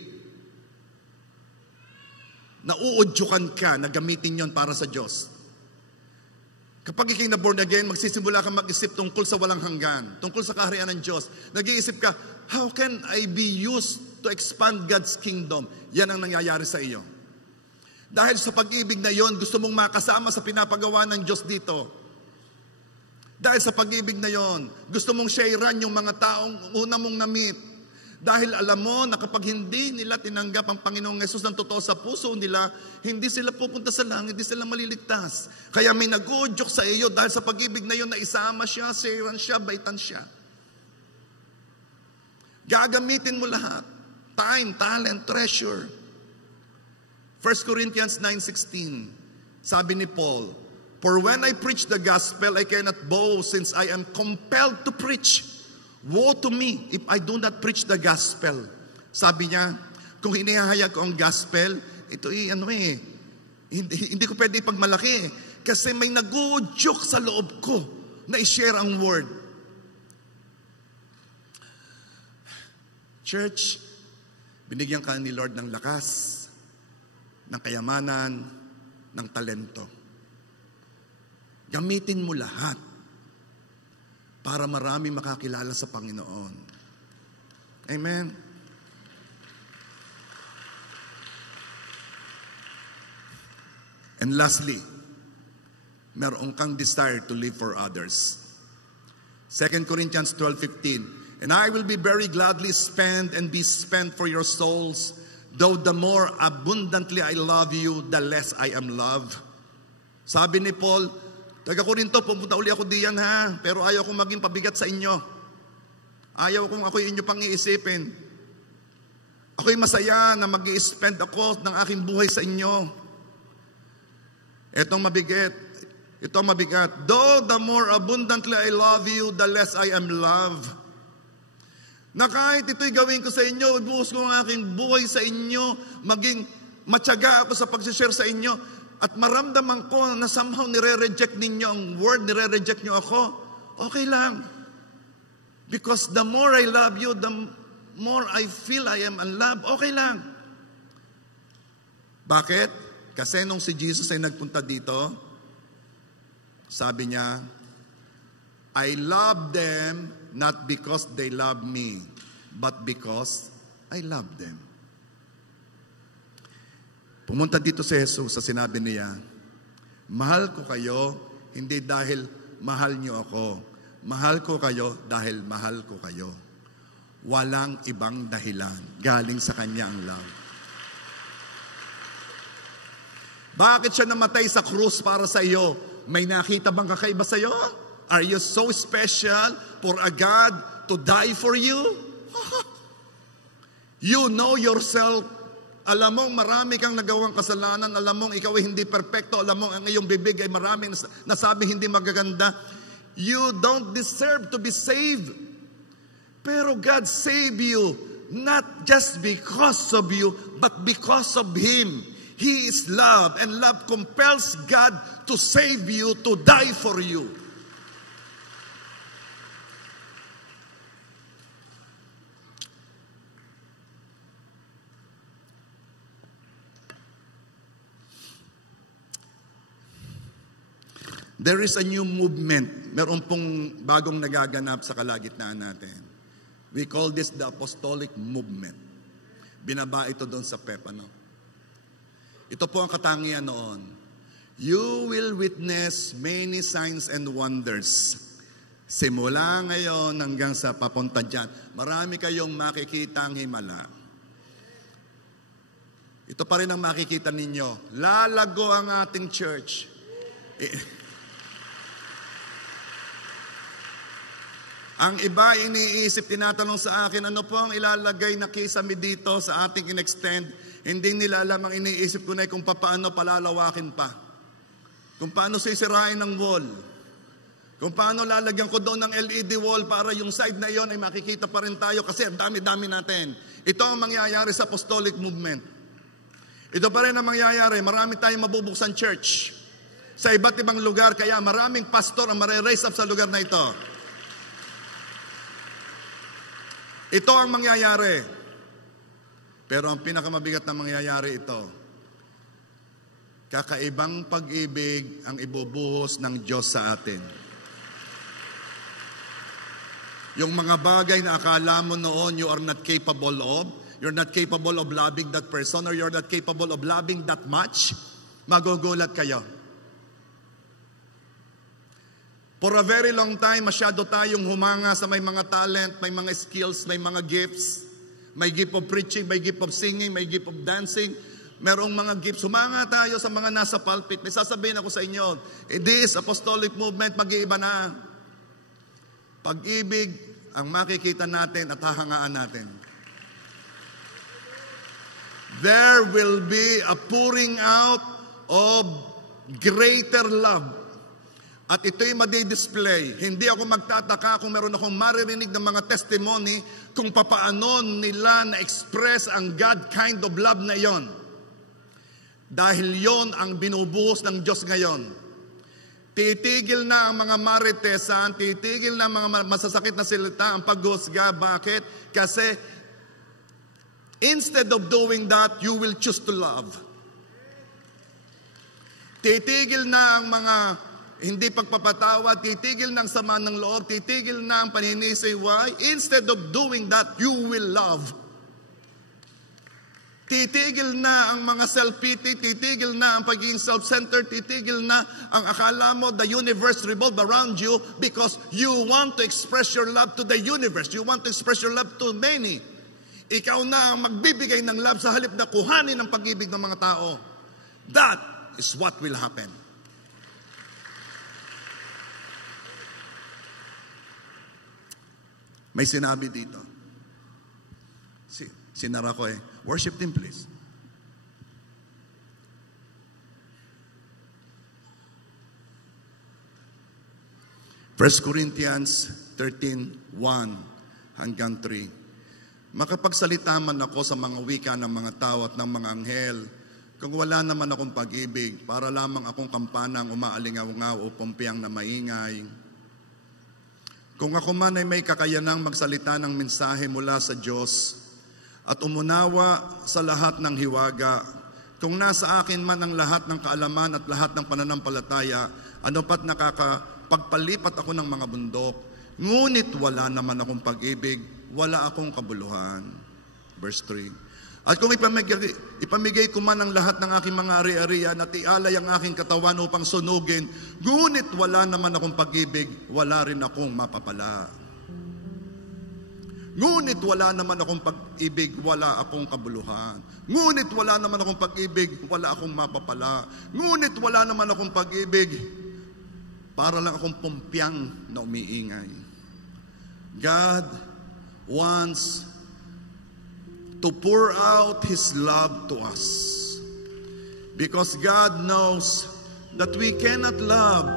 nauudyukan ka na gamitin yon para sa Diyos. Kapag ikay na born again, magsisimula ka mag-isip tungkol sa walang hanggan, tungkol sa kaharian ng Diyos. Nag-iisip ka, how can I be used to expand God's kingdom? Yan ang nangyayari sa iyo. Dahil sa pag-ibig na yon, gusto mong makasama sa pinapagawa ng Diyos dito. Dahil sa pag-ibig na yon, gusto mong sharean yung mga taong una mong na-meet. Dahil alam mo na kapag hindi nila tinanggap ang Panginoong Yesus ng totoo sa puso nila, hindi sila pupunta sa langit, hindi sila maliligtas. Kaya may nag-uudyok sa iyo dahil sa pag-ibig na yun na isama siya, sharean siya, baitan siya. Gagamitin mo lahat. Time, talent, treasure. 1 Corinthians 9:16, sabi ni Paul, "For when I preach the gospel, I cannot boast since I am compelled to preach. Woe to me if I do not preach the gospel." Sabi niya, kung hinihayag ko ang gospel, ito hindi ko pwede ipagmalaki kasi may nag-uudyok sa loob ko na i-share ang word. Church, binigyan ka ni Lord ng lakas, ng kayamanan, ng talento. Gamitin mo lahat para marami makakilala sa Panginoon. Amen? And lastly, meron kang desire to live for others. 2 Corinthians 12:15, "And I will be very gladly spend and be spent for your souls, though the more abundantly I love you, the less I am loved." Sabi ni Paul, taga-Korinto, pumunta uli ako diyan ha, pero ayaw kong maging pabigat sa inyo. Ayaw kong ako'y inyo pang iisipin. Ako'y masaya na mag-i-spend ako ng aking buhay sa inyo. Itong mabigat. "Though the more abundantly I love you, the less I am loved." Na kahit ito'y gawin ko sa inyo, ibuhos ko ang aking buhay sa inyo, maging matyaga ako sa pag-share sa inyo, at maramdaman ko na somehow nire-reject ninyo ang word, nire-reject nyo ako, okay lang. Because the more I love you, the more I feel I am unloved, okay lang. Bakit? Kasi nung si Jesus ay nagpunta dito, sabi niya, "I love them not because they love me, but because I love them." Pumunta dito si Jesus sa sinabi niya, "Mahal ko kayo, hindi dahil mahal niyo ako. Mahal ko kayo dahil mahal ko kayo." Walang ibang dahilan. Galing sa Kanya ang love. Bakit siya namatay sa krus para sa iyo? May nakita bang kakaiba sa iyo? Are you so special for a God to die for you? You know yourself. Alam mong marami kang nagawang kasalanan, alam mong ikaw ay hindi perpekto, alam mong ang iyong bibig ay maraming nasabi hindi magaganda. You don't deserve to be saved. Pero God saved you, not just because of you, but because of Him. He is love, and love compels God to save you, to die for you. There is a new movement. Meron pong bagong nagaganap sa kalagitnaan natin. We call this the apostolic movement. Binaba ito doon sa PEP. Ito po ang katangian noon. You will witness many signs and wonders. Simula ngayon hanggang sa papunta dyan, marami kayong makikita ang himala. Ito pa rin ang makikita ninyo. Lalago ang ating church. Ang iba iniisip, tinatanong sa akin, ano po ang ilalagay na kisame dito sa ating in-extend? Hindi nila alam, ang iniisip ko na kung paano palalawakin pa. Kung paano sisirain ng wall. Kung paano lalagyan ko doon ng LED wall para yung side na yon ay makikita pa rin tayo kasi ang dami-dami natin. Ito ang mangyayari sa apostolic movement. Ito pa rin ang mangyayari. Marami tayong mabubuksan church sa iba't ibang lugar. Kaya maraming pastor ang mare-raise up sa lugar na ito. Ito ang mangyayari. Pero ang pinakamabigat na mangyayari ito, kakaibang pag-ibig ang ibubuhos ng Diyos sa atin. Yung mga bagay na akala mo noon you are not capable of, you're not capable of loving that person, or you're not capable of loving that much, magugulat kayo. For a very long time, masyado tayong humanga sa may mga talent, may mga skills, may mga gifts. May gift of preaching, may gift of singing, may gift of dancing. Merong mga gifts. Humanga tayo sa mga nasa pulpit. May sasabihin ako sa inyo, this apostolic movement, mag-iiba na. Pag-ibig ang makikita natin at hahangaan natin. There will be a pouring out of greater love. At ito'y madi-display. Hindi ako magtataka kung meron akong maririnig ng mga testimony kung papaano nila na-express ang God kind of love na yon. Dahil yon ang binubuhos ng Diyos ngayon. Titigil na ang mga maritesan, titigil na ang mga masasakit na salita, ang paghusga. Bakit? Kasi instead of doing that, you will choose to love. Titigil na ang mga hindi pagpapatawa, titigil ng sama ng loob, titigil na ang paninisi. Why? Instead of doing that, you will love. Titigil na ang mga self-pity, titigil na ang pagiging self-centered, titigil na ang akala mo the universe revolves around you because you want to express your love to the universe. You want to express your love to many. Ikaw na ang magbibigay ng love sa halip na kuhanin ng pag-ibig ng mga tao. That is what will happen. May sinabi dito. Sinara ko eh. Worship team, please. First Corinthians 13:1 hanggang 3. Makapagsalita man ako sa mga wika ng mga tao at ng mga anghel, kung wala naman akong pag-ibig, para lamang akong kampanang umaalingaw-ngaw o pumpiyang na maingay. Kung ako man ay may kakayanang magsalita ng mensahe mula sa Diyos at umunawa sa lahat ng hiwaga, kung nasa akin man ang lahat ng kaalaman at lahat ng pananampalataya, ano pat nakakapagpalipat ako ng mga bundok, ngunit wala naman akong pag-ibig, wala akong kabuluhan. Verse 3. At kung ipamigay ko man ang lahat ng aking mga ari-arian at ialay ang aking katawan upang sunugin, ngunit wala naman akong pag-ibig, wala rin akong mapapala. Ngunit wala naman akong pag-ibig, wala akong kabuluhan. Ngunit wala naman akong pag-ibig, wala akong mapapala. Ngunit wala naman akong pag-ibig, para lang akong pumpyang na umiingay. God wants to pour out His love to us. Because God knows that we cannot love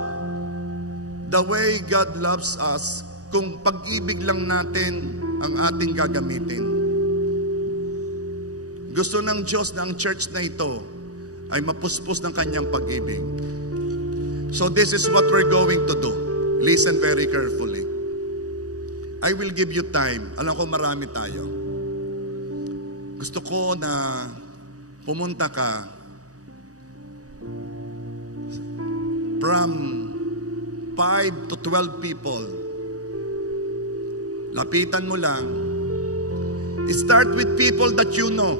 the way God loves us kung pag-ibig lang natin ang ating gagamitin. Gusto ng Diyos na ang church na ito ay mapuspos ng kanyang pag-ibig. So this is what we're going to do. Listen very carefully. I will give you time. Alam ko marami tayo. Gusto ko na pumunta ka from 5 to 12 people. Lapitan mo lang. Start with people that you know.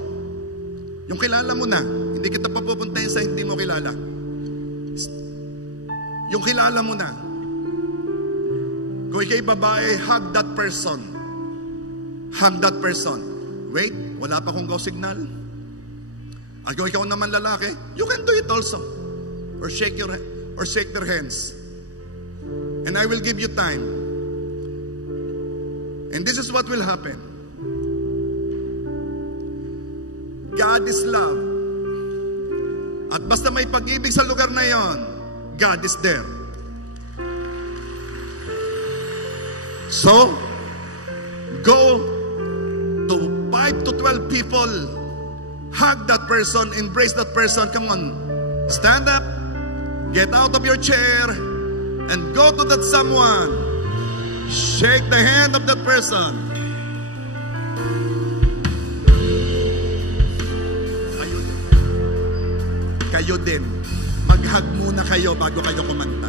Yung kilala mo na. Hindi kita papupuntahin sa hindi mo kilala. Yung kilala mo na. Kung ikay babae, hug that person. Hug that person. Wait, wala pa akong go signal. At kung ikaw naman lalaki, you can do it also. Or shake their hands. And I will give you time. And this is what will happen. God is love. At basta may pag-ibig sa lugar na yon, God is there. So, go to 5 to 12 people, hug that person, embrace that person. Come on, stand up, get out of your chair, and go to that someone. Shake the hand of that person. Kayo din. Mag-hug muna kayo bago kayo kumanta.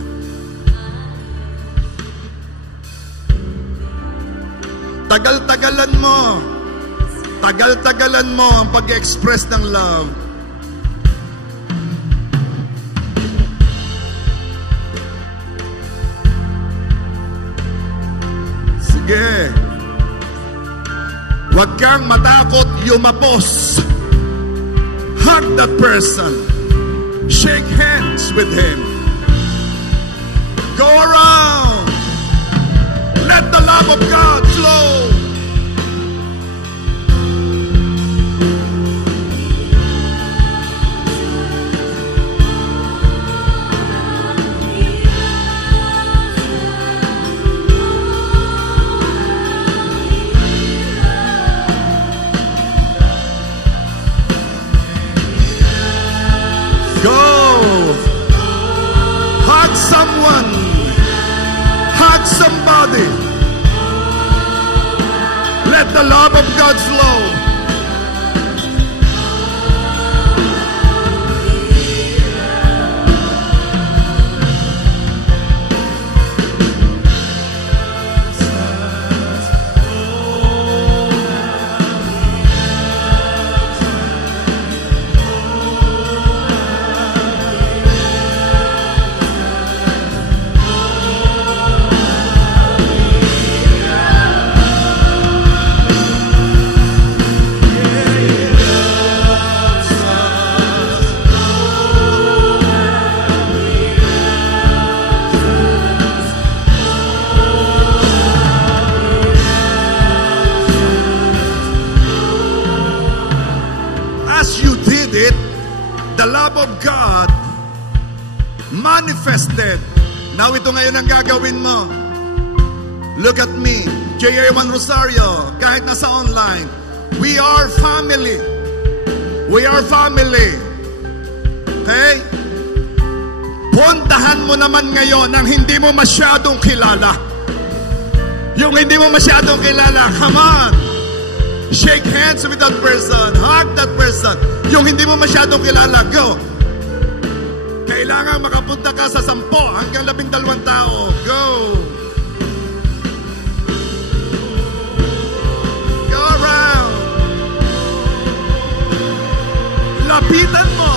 Tagal-tagalan mo ang pag-express ng love. Sige. Huwag kang matakot yumapos. Hug that person. Shake hands with him. Go around. Let the love of God flow. Someone, hug somebody. Let the love of God flow. Manifested. Now ito ngayon ang gagawin mo. Look at me, J.A.1 Rosario, kahit nasa online. We are family. We are family. Okay? Puntahan mo naman ngayon ang hindi mo masyadong kilala. Yung hindi mo masyadong kilala, come on. Shake hands with that person. Hug that person. Yung hindi mo masyadong kilala, go. Kailangan makapunta ka sa 10 hanggang 12 tao. Go! Go around! Lapitan mo!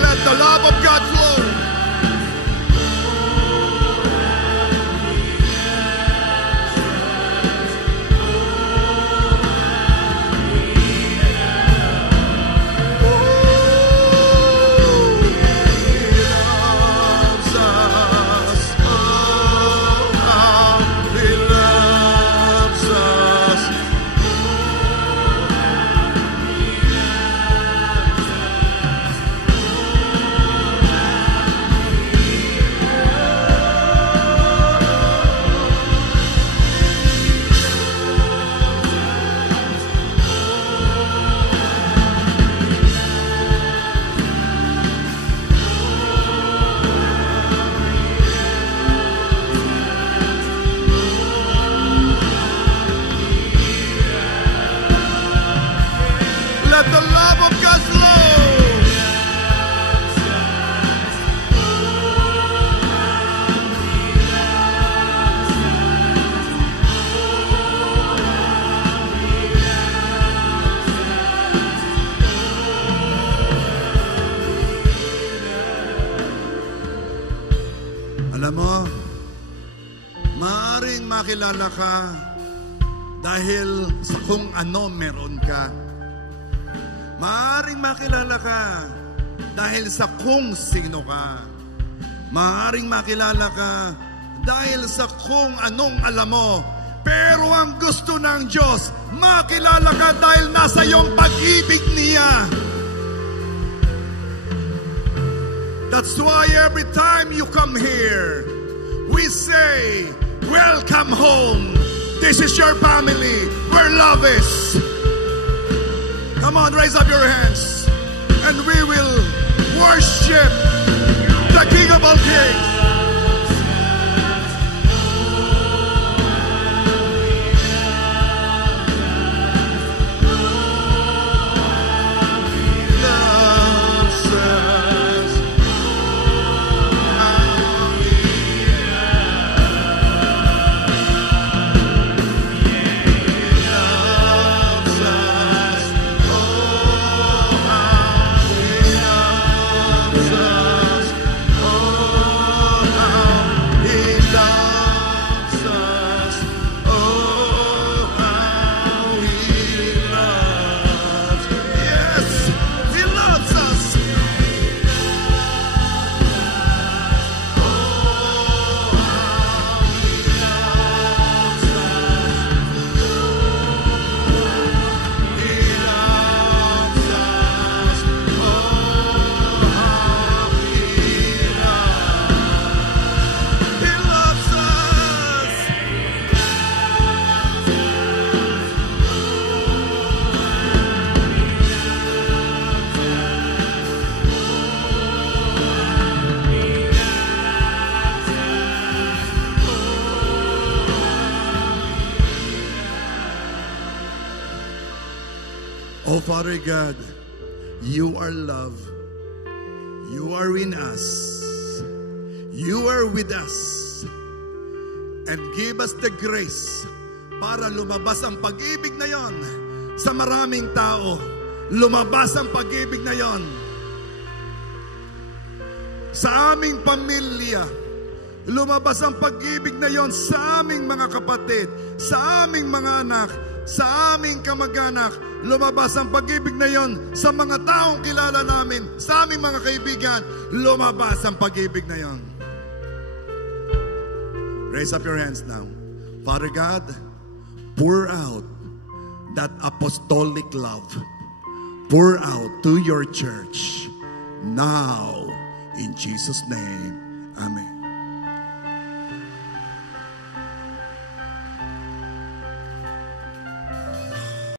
Let the love of God flow! Alam mo, maaaring makilala ka dahil sa kung ano meron ka. Maaaring makilala ka dahil sa kung sino ka. Maaaring makilala ka dahil sa kung anong alam mo. Pero ang gusto ng Diyos, makilala ka dahil nasa iyong pag-ibig niya. That's why every time you come here, we say, welcome home. This is your family where love is. Come on, raise up your hands. And we will worship the King of all kings. Oh, Father God, you are love. You are in us. You are with us. And give us the grace para lumabas ang pag-ibig na yon sa maraming tao. Lumabas ang pag-ibig na yon sa aming pamilya. Lumabas ang pag-ibig na yon sa aming mga kapatid, sa aming mga anak, sa aming kamag-anak. Lumabas ang pag-ibig na yon sa mga taong kilala namin, sa aming mga kaibigan. Lumabas ang pag-ibig na yon. Raise up your hands now. Father God, pour out that apostolic love. Pour out to your church now in Jesus' name. Amen.